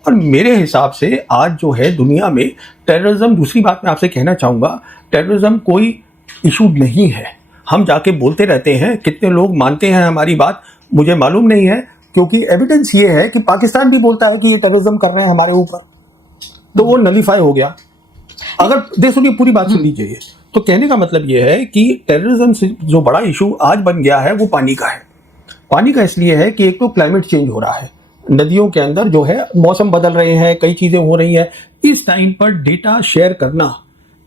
और मेरे हिसाब से आज जो है दुनिया में टेररिज्म, दूसरी बात मैं आपसे कहना चाहूंगा, टेररिज्म कोई इशू नहीं है। हम जाके बोलते रहते हैं, कितने लोग मानते हैं हमारी बात मुझे मालूम नहीं है, क्योंकि एविडेंस ये है कि पाकिस्तान भी बोलता है कि ये टेररिज्म कर रहे हैं हमारे ऊपर, तो वो नलीफाई हो गया। अगर सुनिए, पूरी बात सुन लीजिए। तो कहने का मतलब ये है कि टेररिज्म से जो बड़ा इशू आज बन गया है वो पानी का है। पानी का इसलिए है कि एक तो क्लाइमेट चेंज हो रहा है, नदियों के अंदर जो है मौसम बदल रहे हैं, कई चीजें हो रही हैं। इस टाइम पर डेटा शेयर करना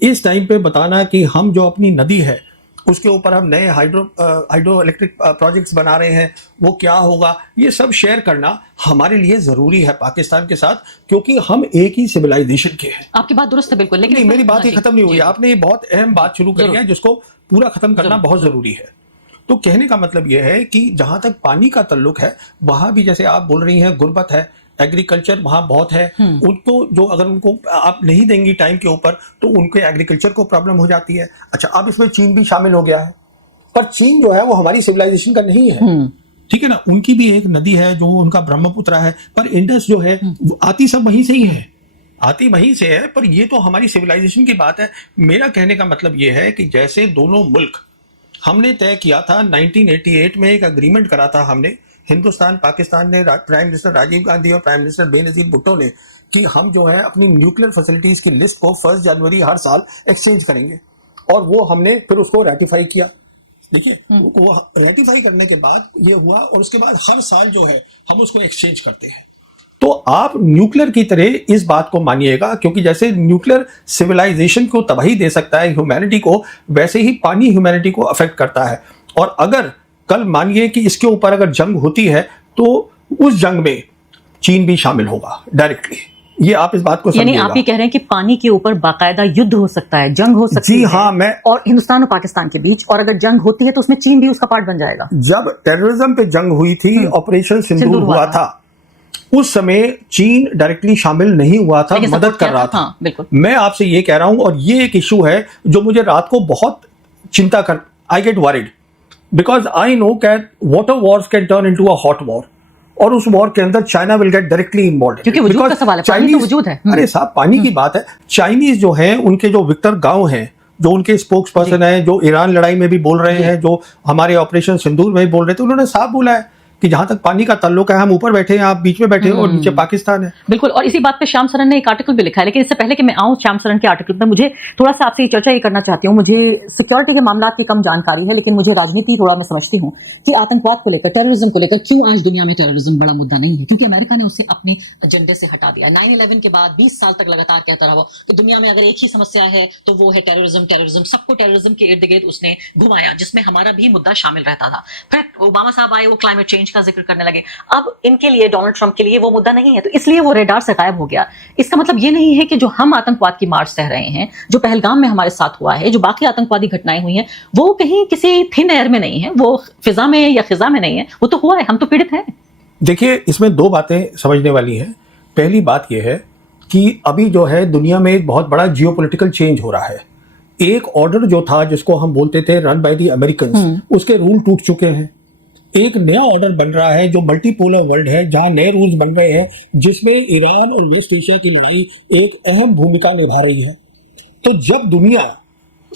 इस टाइम पे बताना कि हम जो अपनी नदी है उसके ऊपर हम नए हाइड्रो इलेक्ट्रिक प्रोजेक्ट्स बना रहे हैं, वो क्या होगा, ये सब शेयर करना हमारे लिए जरूरी है पाकिस्तान के साथ, क्योंकि हम एक ही सिविलाइजेशन के हैं। आपकी बात दुरुस्त है बिल्कुल, लेकिन नहीं, मेरी बात हाँ ही जी, खत्म नहीं हुई, जी, आपने ये बहुत अहम बात शुरू करी है जिसको पूरा खत्म करना बहुत जरूरी है। तो कहने का मतलब यह है कि जहां तक पानी का ताल्लुक है, वहां भी जैसे आप बोल रही हैं गुर्बत है, एग्रीकल्चर वहां बहुत है, उनको जो अगर उनको आप नहीं देंगी टाइम के ऊपर तो उनके एग्रीकल्चर को प्रॉब्लम हो जाती है। अच्छा, अब इसमें चीन भी शामिल हो गया है, पर चीन जो है वो हमारी सिविलाइजेशन का नहीं है, ठीक है ना। उनकी भी एक नदी है जो उनका ब्रह्मपुत्र है, पर इंडस जो है वो आती सब वहीं से ही है, आती वहीं से है, पर ये तो हमारी सिविलाइजेशन की बात है। मेरा कहने का मतलब ये है कि जैसे दोनों मुल्क हमने तय किया था 1988 में, एक अग्रीमेंट करा था हमने, हिंदुस्तान पाकिस्तान ने, प्राइम मिनिस्टर राजीव गांधी और प्राइम मिनिस्टर बेनजीर भुट्टो ने, कि हम जो है अपनी न्यूक्लियर फैसिलिटीज की लिस्ट को 1 जनवरी हर साल एक्सचेंज करेंगे, और वो हमने फिर उसको रेटिफाई किया। देखिए, वो रेटिफाई करने के बाद ये हुआ, और उसके बाद हर साल जो है हम उसको एक्सचेंज करते हैं। तो आप न्यूक्लियर की तरह इस बात को मानिएगा, क्योंकि जैसे न्यूक्लियर सिविलाइजेशन को तबाही दे सकता है ह्यूमैनिटी को, वैसे ही पानी ह्यूमैनिटी को अफेक्ट करता है। और अगर कल मानिए कि इसके ऊपर अगर जंग होती है तो उस जंग में चीन भी शामिल होगा डायरेक्टली। ये आप इस बात को यानी समझिएगा। आप ये कह रहे हैं कि पानी के ऊपर बाकायदा युद्ध हो सकता है, जंग हो सकती जी है, हाँ, मैं और हिंदुस्तान और पाकिस्तान के बीच, और अगर जंग होती है तो उसमें चीन भी उसका पार्ट बन जाएगा। जब टेररिज्म पे जंग हुई थी, ऑपरेशन सिंदूर हुआ था, उस समय चीन डायरेक्टली शामिल नहीं हुआ था, लेकिन मदद support कर किया रहा था, था। हाँ, बिल्कुल। मैं आपसे ये कह रहा हूं, और ये एक इशू है जो मुझे रात को बहुत चिंता कर, I get worried, because I know that water wars can turn into a hot war, और उस वॉर के अंदर China will get directly involve, क्योंकि वजूद का सवाल है, पानी तो वजूद है। अरे साहब, पानी की बात है। चाइनीज जो है, उनके जो विक्टर गांव हैं, जो उनके स्पोक्स पर्सन है, जो ईरान लड़ाई में भी बोल रहे हैं, जो हमारे ऑपरेशन सिंदूर में भी बोल रहे थे, उन्होंने साफ बोला है कि जहां तक पानी का ताल्लुक है, हम ऊपर बैठे हैं, आप बीच में बैठे हैं, और नीचे पाकिस्तान है। बिल्कुल, और इसी बात पे श्याम सरन ने एक आर्टिकल भी लिखा है, लेकिन इससे पहले कि मैं आऊं श्याम सरन के आर्टिकल पे, मुझे थोड़ा सा आपसे ये चर्चा ये करना चाहती हूँ। मुझे सिक्योरिटी के मामला की कम जानकारी है, लेकिन मुझे राजनीति थोड़ा मैं समझती हूँ कि आतंकवाद को लेकर, टेररिज्म को लेकर क्यों आज दुनिया में टेररिज्म बड़ा मुद्दा नहीं है, क्योंकि अमेरिका ने उसे अपने एजेंडे से हटा दिया। 9/11 के बाद 20 साल तक लगातार कहता रहा कि दुनिया में अगर एक ही समस्या है तो वो है टेररिज्म, टेररिज्म, सबको टेररिज्म के इर्द गिर्द उसने घुमाया, जिसमें हमारा भी मुद्दा शामिल रहता था। फिर ओबामा साहब आए, वो क्लाइमेट चेंज का जिक्र करने लगे। अब इनके लिए, डोनाल्ड ट्रंप के लिए वो मुद्दा नहीं है, तो इसलिए वो रेडार से गायब हो गया। इसका मतलब ये नहीं है कि जो हम आतंकवाद की मार सह रहे हैं, जो पहलगाम में हमारे साथ हुआ है, जो बाकी आतंकवादी घटनाएं हुई हैं, वो कहीं किसी थिन एयर में नहीं है, वो फिजा में या खिजा में नहीं है, वो तो हुआ है, हम तो पीड़ित हैं। देखिए, इसमें दो बातें समझने वाली हैं। पहली बात यह है कि अभी जो है दुनिया में एक बहुत बड़ा जियोपॉलिटिकल चेंज हो रहा है। एक ऑर्डर जो था, जिसको हम बोलते थे रन बाय द अमेरिकन्स, उसके रूल टूट चुके हैं। एक नया ऑर्डर बन रहा है जो मल्टीपोलर वर्ल्ड है, जहां नए रूल्स बन रहे हैं, जिसमें ईरान और वेस्ट एशिया की लड़ाई एक अहम भूमिका निभा रही है। तो जब दुनिया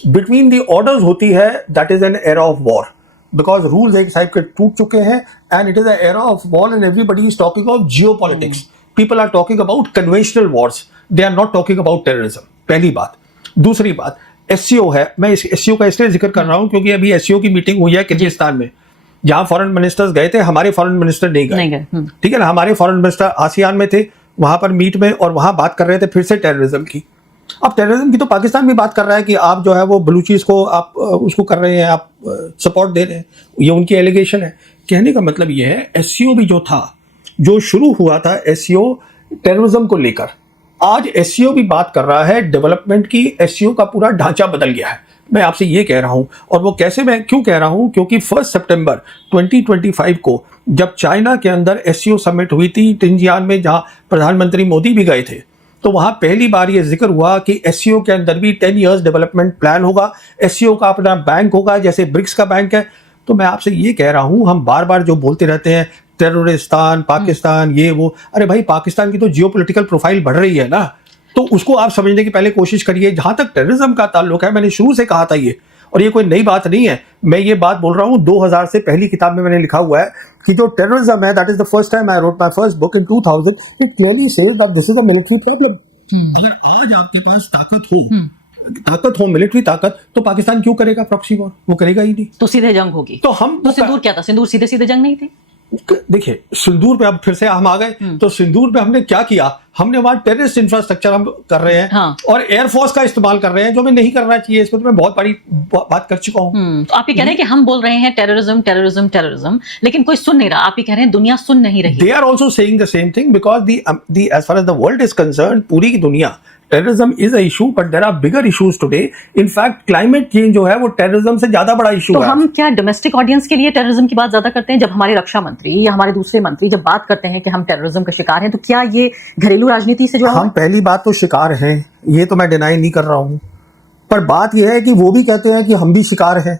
बिटवीन द ऑर्डर्स होती है, that is an era of war, because rules एक साइड के टूट चुके हैं, and it is an era of war, and everybody is talking of geopolitics. People are talking about conventional wars, they are not talking about terrorism. पहली बात। दूसरी बात, SCO है। मैं इस एससीओ का इसलिए जिक्र कर रहा हूं क्योंकि अभी एससीओ की मीटिंग हुई है किर्गिस्तान में, जहां फॉरेन मिनिस्टर्स गए थे, हमारे फॉरेन मिनिस्टर नहीं गए। ठीक है ना, हमारे फॉरेन मिनिस्टर आसियान में थे, वहां पर मीट में, और वहां बात कर रहे थे फिर से टेररिज्म की। अब टेररिज्म की तो पाकिस्तान भी बात कर रहा है कि आप जो है वो बलूचीज को आप उसको कर रहे हैं, आप सपोर्ट दे रहे हैं, ये उनकी एलिगेशन है। कहने का मतलब ये है, एससीओ भी जो था, जो शुरू हुआ था एससीओ टेररिज्म को लेकर, आज एससीओ भी बात कर रहा है डेवलपमेंट की। एससीओ का पूरा ढांचा बदल गया है, मैं आपसे ये कह रहा हूं। और वो कैसे, मैं क्यों कह रहा हूं, क्योंकि 1 सितंबर 2025 को जब चाइना के अंदर एससीओ समिट हुई थी टिंजियान में, जहां प्रधानमंत्री मोदी भी गए थे, तो वहां पहली बार ये जिक्र हुआ कि एससीओ के अंदर भी 10 इयर्स डेवलपमेंट प्लान होगा, एससीओ का अपना बैंक होगा, जैसे ब्रिक्स का बैंक है। तो मैं आपसे ये कह रहा हूं, हम बार बार जो बोलते रहते हैं टेररिस्तान, पाकिस्तान, ये वो, अरे भाई, पाकिस्तान की तो जियोपॉलिटिकल प्रोफाइल बढ़ रही है ना, तो उसको आप समझने की पहले कोशिश करिए। जहां तक टेररिज्म का ताल्लुक है, मैंने शुरू से कहा था ये, और ये कोई नई बात नहीं है, मैं ये बात बोल रहा हूं 2000 से, पहली किताब में मैंने लिखा हुआ है कि जो टेररिज्म है, that is the first time I wrote my first book in 2000, it clearly says that this is a military problem. अगर आज आपके पास ताकत हो मिलिट्री ताकत, तो पाकिस्तान क्यों करेगा प्रॉक्सी वॉर? वो करेगा ही नहीं। तो सीधे जंग होगी। तो हम तो सिंदूर क्या था? सिंदूर सीधे सीधे जंग नहीं थी। देखिए सिंदूर पे अब फिर से हम आ गए, तो सिंदूर पे हमने क्या किया, हमने वहां टेररिस्ट इंफ्रास्ट्रक्चर हम कर रहे हैं, हाँ। और एयरफोर्स का इस्तेमाल कर रहे हैं, जो हमें नहीं करना चाहिए। इस पर तो मैं बहुत बड़ी बात कर चुका हूँ। तो आप ये कह रहे हैं कि हम बोल रहे हैं टेररिज्म टेररिज्म टेररिज्म, लेकिन कोई सुन नहीं रहा। आप ये कह रहे हैं दुनिया सुन नहीं रही। They are also saying the same thing because as far as the world is concerned, पूरी की दुनिया, terrorism is a issue, but there are bigger issues today. In fact, climate change जो है वो terrorism से ज्यादा बड़ा issue तो है। हम क्या डोमेस्टिक ऑडियंस के लिए टेररिज्म की बात ज्यादा करते हैं? जब हमारे रक्षा मंत्री या हमारे दूसरे मंत्री जब बात करते हैं कि हम टेररिज्म का शिकार हैं, तो क्या ये घरेलू राजनीति से जुड़ा हुआ हम है? पहली बात तो शिकार हैं, ये तो मैं डिनाई नहीं कर रहा हूं, पर बात यह है कि वो भी कहते हैं कि हम भी शिकार हैं,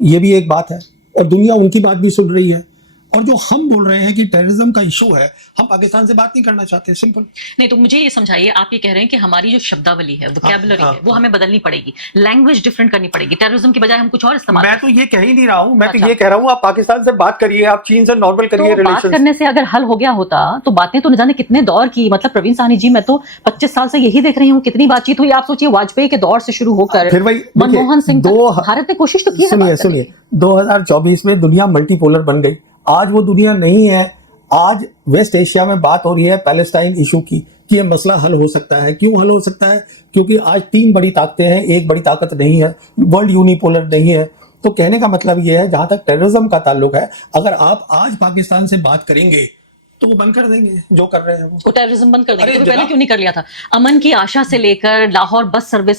ये भी एक बात है, और दुनिया उनकी बात भी सुन रही है। और जो हम बोल रहे हैं कि टेररिज्म का इशू है, हम पाकिस्तान से बात नहीं करना चाहते, सिंपल। नहीं, तो मुझे ये समझाइए, आप ये कह रहे हैं कि हमारी जो शब्दावली है, वोकैबुलरी हाँ, है, वो हमें बदलनी पड़ेगी, लैंग्वेज डिफरेंट करनी पड़ेगी, टेररिज्म की बजाय हम कुछ और इस्तेमाल मैं तो ये कह ही नहीं रहा हूं, मैं अच्छा। तो ये कह रहा हूं आप पाकिस्तान से बात करिए, आप चीन से नॉर्मल करिए तो बात रिलेशन। करने से अगर हल हो गया होता तो बातें तो न जाने कितने दौर की, मतलब प्रवीण साहनी जी, मैं तो 25 साल से यही देख रही हूँ, कितनी बातचीत हुई। आप सोचिए वाजपेयी के दौर से शुरू होकर फिर वही मनमोहन सिंह तक भारत ने कोशिश तो की है। सुनिए सुनिए, 2024 में दुनिया मल्टीपोलर बन गई, आज वो दुनिया नहीं है। आज वेस्ट एशिया में बात हो रही है पैलेस्टाइन इशू की, कि ये मसला हल हो सकता है। क्यों हल हो सकता है? क्योंकि आज 3 बड़ी ताकतें हैं, एक बड़ी ताकत नहीं है, वर्ल्ड यूनिपोलर नहीं है। तो कहने का मतलब ये है, जहां तक टेररिज्म का ताल्लुक है, अगर आप आज पाकिस्तान से बात करेंगे तो वो बंद कर देंगे जो कर रहे हैं वो टेररिज्म बंद कर देंगे। अरे तो पहले जनाब- क्यों नहीं कर लिया था? अमन की आशा से लेकर लाहौर बस सर्विस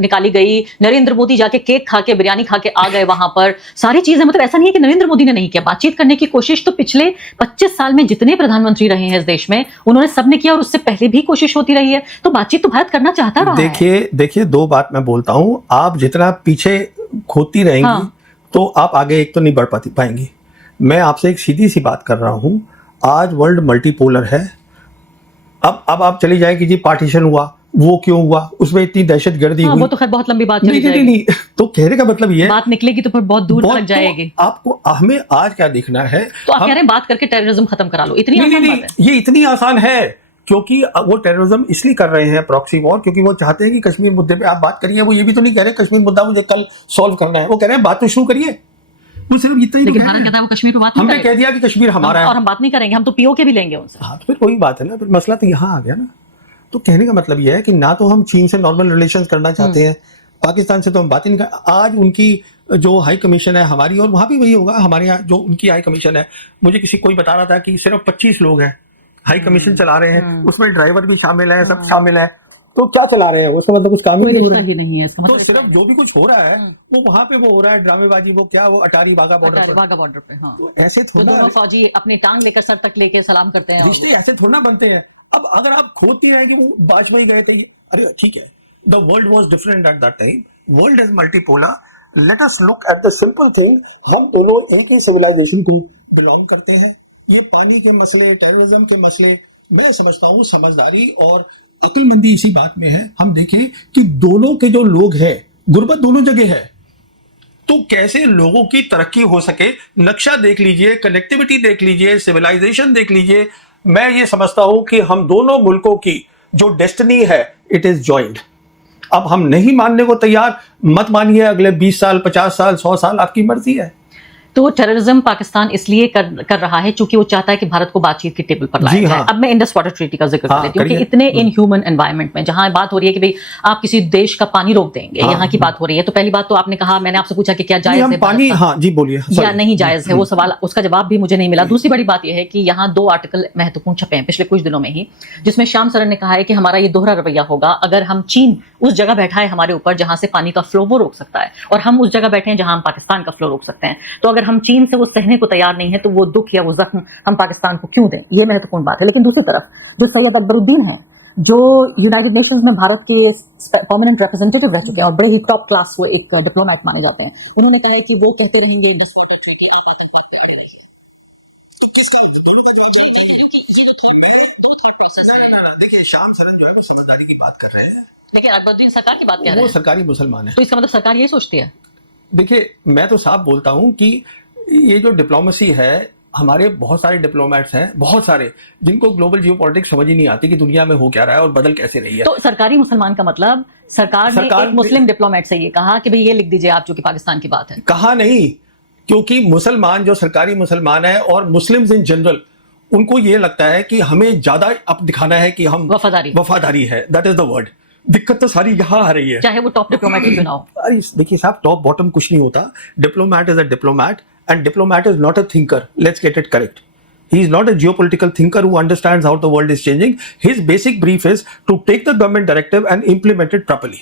निकाली गई, नरेंद्र मोदी जाके केक खा के बिरयानी खा के आ गए वहां पर, सारी चीजें। मतलब ऐसा नहीं है कि नरेंद्र मोदी ने नहीं किया, बातचीत करने की कोशिश तो पिछले 25 साल में जितने प्रधानमंत्री रहे हैं इस देश में, उन्होंने सबने किया, और उससे पहले भी कोशिश होती रही है। तो बातचीत तो भारत करना चाहता रहा है। देखिए 2 बात मैं बोलता हूं, आप जितना पीछे खोती रहेंगी हाँ। तो आप आगे एक तो नहीं बढ़ पाएंगी। मैं आपसे एक सीधी सी बात कर रहा हूं, आज वर्ल्ड मल्टीपोलर है। अब आप चली जाए कि जी पार्टीशन हुआ, वो क्यों हुआ, उसमें इतनी दहशतगर्दी हुई। वो तो खैर बहुत लंबी बात चली नहीं, जाएगी। नहीं, तो कहने का मतलब ये है, बात निकलेगी तो फिर बहुत दूर तक जाएगी। तो आपको हमें आज क्या देखना है? तो आप कह रहे हैं बात करके टेररिज्म खत्म करा लो, इतनी आसान बात है? ये इतनी आसान है, क्योंकि वो टेररिज्म इसलिए कर रहे हैं प्रॉक्सी वॉर, क्योंकि वो चाहते हैं कि कश्मीर मुद्दे पे आप बात करिए। वो ये भी तो नहीं कह रहे कश्मीर मुद्दा मुझे कल सॉल्व करना है, वो कह रहे हैं बात तो शुरू करिए। वो सिर्फ इतना ही, लेकिन भारत कहता है वो कश्मीर पे बात नहीं हमने करेगा। कह दिया कि कश्मीर हमारा है और हम बात नहीं करेंगे, हम तो पीओके भी लेंगे उनसे। हाँ, तो फिर वही बात है ना, फिर मसला तो यहाँ आ गया ना। तो कहने का मतलब यह है कि ना तो हम चीन से नॉर्मल रिलेशंस करना चाहते हैं, पाकिस्तान से तो हम बात ही नहीं कर। आज उनकी जो हाई कमीशन है हमारी, और वहां भी वही होगा, हमारे यहाँ जो उनकी हाई कमीशन है, मुझे किसी कोई बता रहा था कि सिर्फ 25 लोग हैं हाई कमीशन चला रहे हैं, उसमें ड्राइवर भी शामिल है, सब शामिल है। तो क्या चला रहे हैं? उसका मतलब कुछ काम ही नहीं हो रहा है। ही नहीं है इसका तो मतलब। सिर्फ जो भी कुछ हो रहा है वो वहां पे वो हो रहा है ड्रामेबाजी, वो क्या, वो अटारी वाघा बॉर्डर पर। वाघा बॉर्डर पे, हाँ। तो ऐसे तो थोड़ा दोनों फौजी अपनी टांग लेकर सर तक लेके सलाम करते हैं। रिश्ते ऐसे थोड़ा बनते हैं। अब अगर आप खोदती हैं कि वो वाजपेयी गए थे, अरे ठीक है, the world was different at that time, world is multipolar, let us look at the simple thing. हम दोनों एक ही सिविलाइजेशन को बिलोंग करते हैं। ये पानी के मसले, टेररिज्म के मसले, मैं समझता हूँ समझदारी और अक्लमंदी इसी बात में है। हम देखें कि दोनों के जो लोग हैं, गुर्बत दोनों जगह है, तो कैसे लोगों की तरक्की हो सके। नक्शा देख लीजिए, कनेक्टिविटी देख लीजिए, सिविलाइजेशन देख लीजिए। मैं ये समझता हूं कि हम दोनों मुल्कों की जो डेस्टिनी है, इट इज जॉइंट। अब हम नहीं मानने को तैयार, मत मानिए, अगले 20 साल, 50 साल, 100 साल आपकी मर्जी है। तो टेररिज्म पाकिस्तान इसलिए कर रहा है क्योंकि वो चाहता है कि भारत को बातचीत की टेबल पर लाया जाए। हाँ। अब मैं इंडस वाटर ट्रीटी का जिक्र कर लेती हूँ कि इतने इनह्यूमन एनवायरनमेंट में जहां बात हो रही है कि भाई आप किसी देश का पानी रोक देंगे, यहाँ की बात हो रही है। तो पहली बात तो आपने कहा, मैंने आपसे पूछा कि क्या जायज है पानी, हाँ जी बोलिए, या नहीं जायज है, वो सवाल, उसका जवाब भी मुझे नहीं मिला। दूसरी बड़ी बात यह है कि यहाँ 2 आर्टिकल महत्वपूर्ण छपे हैं पिछले कुछ दिनों में ही, जिसमें श्याम सरन ने कहा है कि हमारा ये दोहरा रवैया होगा अगर हम चीन उस जगह बैठा है हमारे ऊपर जहां से पानी का फ्लो वो रोक सकता है, और हम उस जगह बैठे हैं जहां हम पाकिस्तान का फ्लो रोक सकते हैं। तो अगर हम चीन से वो सहने को तैयार नहीं है तो वो दुख या वो जख्म हम पाकिस्तान को क्यों दें? ये महत्वपूर्ण बात है। लेकिन दूसरी तरफ जो सैयद अकबरुद्दीन है, जो यूनाइटेड नेशंस में भारत के परमानेंट रिप्रेजेंटेटिव रह चुके हैं और बड़े ही टॉप क्लास वो एक डिप्लोमेट माने जाते हैं, उन्होंने कहा है कि वो कहते रहेंगे इंडस वाटर ट्रीटी आप आतंकवाद पे अड़े रहिए। तो किसका दोनों का जवाब चाहिए? क्योंकि ये दो थॉट प्रोसेस है। देखिए, श्याम सरन जो है वो समझदारी की बात कर रहे हैं, लेकिन अकबरुद्दीन सरकार की बात कह रहे वो हैं। सरकारी मुसलमान है। तो इसका मतलब सरकार यही सोचती है। देखिए, मैं तो साफ बोलता हूं कि ये जो डिप्लोमेसी है, हमारे बहुत सारे डिप्लोमेट्स हैं, बहुत सारे, जिनको ग्लोबल जियोपॉलिटिक्स समझ ही नहीं आती कि दुनिया में हो क्या रहा है और बदल कैसे रही है। तो सरकारी मुसलमान का मतलब सरकार ने एक मुस्लिम डिप्लोमेट से ये कहा कि भाई ये लिख दीजिए आप, जो कि पाकिस्तान की बात है। कहा नहीं, क्योंकि मुसलमान जो सरकारी मुसलमान है और मुस्लिम्स इन जनरल, उनको ये लगता है कि हमें ज्यादा अब दिखाना है कि हम वफादारी है, दैट इज द वर्ड। दिक्कत तो सारी यहाँ आ रही है, चाहे वो टॉप डिप्लोमेट क्यों ना हो। अरे देखिए साहब, टॉप बॉटम कुछ नहीं होता। Diplomat is a diplomat and diplomat is not a thinker, let's get it correct. He is not a geopolitical thinker who understands how the world is changing. His basic brief is to take the government directive and implement it properly.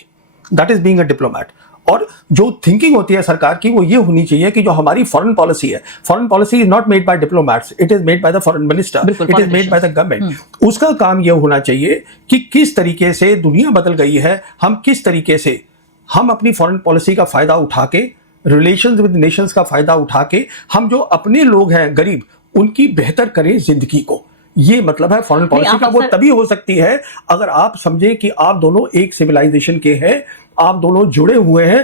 That is being a diplomat. और जो thinking होती है सरकार की वो ये होनी चाहिए कि जो हमारी फॉरेन पॉलिसी है, foreign policy is not made by diplomats, it is made by the foreign minister, it is made by the government. उसका काम ये होना चाहिए कि किस तरीके से दुनिया बदल गई है, हम किस तरीके से हम अपनी फॉरेन पॉलिसी का फायदा उठा के, रिलेशंस विद नेशंस का फायदा उठा के, हम जो अपने लोग हैं गरीब उनकी बेहतर करें जिंदगी को। ये मतलब है फॉरेन पॉलिसी का। वो तभी हो सकती है अगर आप समझे कि आप दोनों एक सिविलाइजेशन के हैं, आप दोनों जुड़े हुए हैं।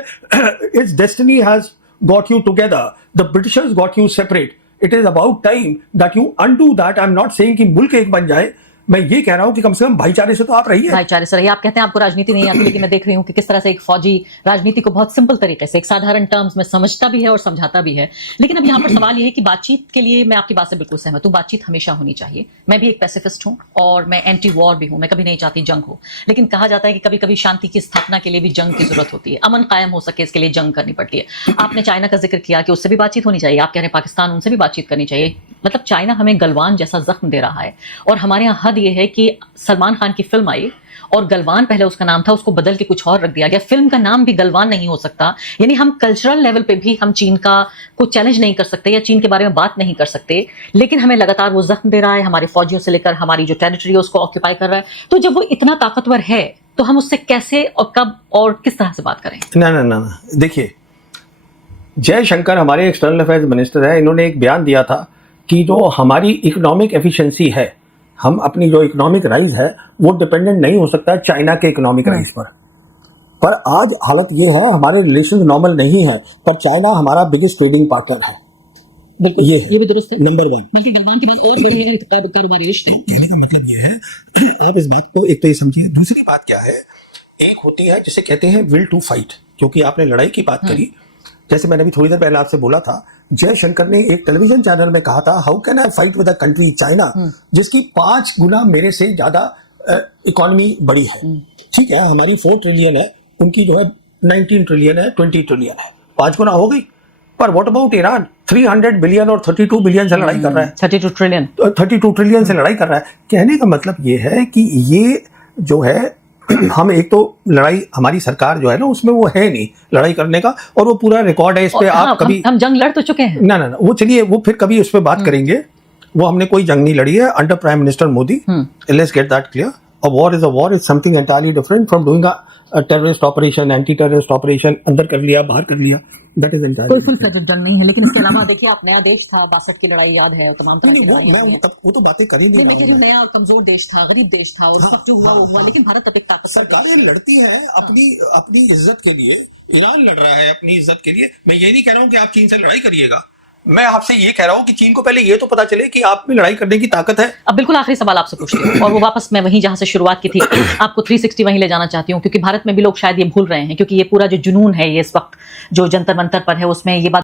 It's destiny has got you together, the Britishers got you separate. It is about time that you undo that. I am not saying कि मुल्क एक बन जाए, मैं ये कह रहा हूं कि कम से कम भाईचारे से तो आप रहिए। भाईचारे से रहिए। आप कहते हैं आपको राजनीति नहीं आती, लेकिन मैं देख रही हूं कि किस तरह से एक फौजी राजनीति को बहुत सिंपल तरीके से, एक साधारण टर्म्स में समझता भी है और समझाता भी है। लेकिन अब यहाँ पर सवाल ये है कि बातचीत के लिए मैं आपकी बात से बिल्कुल सहमत हूं, बातचीत हमेशा होनी चाहिए। मैं भी एक पैसिफिस्ट हूं और मैं एंटी वॉर भी हूं, मैं कभी नहीं चाहती जंग हो। लेकिन कहा जाता है कि कभी कभी शांति की स्थापना के लिए भी जंग की जरूरत होती है, अमन कायम हो सके इसके लिए जंग करनी पड़ती है। आपने चाइना का जिक्र किया कि उससे भी बातचीत होनी चाहिए, आप कह रहे हैं पाकिस्तान उनसे भी बातचीत करनी चाहिए। मतलब चाइना हमें गलवान जैसा जख्म दे रहा है और हमारे यहाँ हद ये है कि सलमान खान की फिल्म आई और गलवान पहले उसका नाम था, उसको बदल के कुछ और रख दिया गया। फिल्म का नाम भी गलवान नहीं हो सकता। यानी हम कल्चरल लेवल पे भी हम चीन को चैलेंज नहीं कर सकते या चीन के बारे में बात नहीं कर सकते, लेकिन हमें लगातार वो जख्म दे रहा है, हमारे फौजियों से लेकर हमारी जो टेरिटरी है उसको ऑक्यूपाई कर रहा है। तो जब वो इतना ताकतवर है तो हम उससे कैसे और कब और किस तरह से बात करें? ना, देखिए, जयशंकर हमारे एक्सटर्नल अफेयर्स मिनिस्टर है, इन्होंने एक बयान दिया था कि जो हमारी इकोनॉमिक एफिशिएंसी है, हम अपनी जो इकोनॉमिक राइज है वो डिपेंडेंट नहीं हो सकता चाइना के इकोनॉमिक राइज पर आज हालत ये है, हमारे रिलेशन नॉर्मल नहीं है, पर चाइना हमारा बिगेस्ट ट्रेडिंग पार्टनर है। ये भी दुरुस्त है, नंबर 1। बल्कि गलवान की बात और बड़ी है, कारोबारी रिश्ते। कहने का मतलब ये है, आप इस बात को एक तो ये समझिए। दूसरी बात क्या है, एक होती है जिसे कहते हैं विल टू फाइट, क्योंकि आपने लड़ाई की बात करी। जैसे मैंने अभी थोड़ी देर पहले आपसे बोला था, जयशंकर ने एक टेलीविजन चैनल में कहा था, how can I fight with a country China जिसकी 5 गुना मेरे से ज्यादा इकोनॉमी बड़ी है। ठीक है, हमारी 4 ट्रिलियन है, उनकी जो है 19 ट्रिलियन है, 20 ट्रिलियन है, 5 गुना हो गई। पर व्हाट अबाउट ईरान, 300 बिलियन और 32 बिलियन से लड़ाई कर रहा है। 32 ट्रिलियन से लड़ाई कर रहा है। कहने का मतलब ये है कि ये जो है, हम एक तो लड़ाई, हमारी सरकार जो है ना उसमें वो है नहीं लड़ाई करने का, और वो पूरा रिकॉर्ड है इस पे। आप कभी हम जंग लड़ तो चुके हैं। ना, वो चलिए, वो फिर कभी उस पे बात करेंगे। वो हमने कोई जंग नहीं लड़ी है under prime minister Modi. Let's get that clear. A war is a war, is something entirely different from doing a terrorist operation, anti terrorist operation, अंदर कर लिया बाहर कर लिया, दैट इज एंटायरली कोई फुल फ्लेज्ड जंग नहीं है। लेकिन इसके अलावा देखिए, आप नया देश था, 62 की लड़ाई याद है और तमाम तरह की लड़ाइयां हैं। वो तो बातें कर ही नहीं मैं कह रही हूं, नया कमजोर देश था, गरीब देश था, और सब जो हुआ, लेकिन भारत अब एक ताकत। सरकारें लड़ती हैं अपनी इज्जत के लिए। ईरान लड़ रहा है अपनी इज्जत के लिए। मैं ये नहीं कह रहा हूं कि आप चीन से लड़ाई करिएगा, मैं आपसे ये कह रहा हूं कि चीन को पहले ये तो पता चले कि आप में लड़ाई करने की ताकत है। अब बिल्कुल आखिरी सवाल आपसे पूछती हूँ, और वो वापस मैं वहीं जहां से शुरुआत की थी, आपको 360 वहीं ले जाना चाहती हूँ, क्योंकि भारत में भी लोग शायद ये भूल रहे हैं, क्योंकि ये पूरा जो जुनून है ये इस वक्त जो जंतर मंतर पर है, उसमें ये बात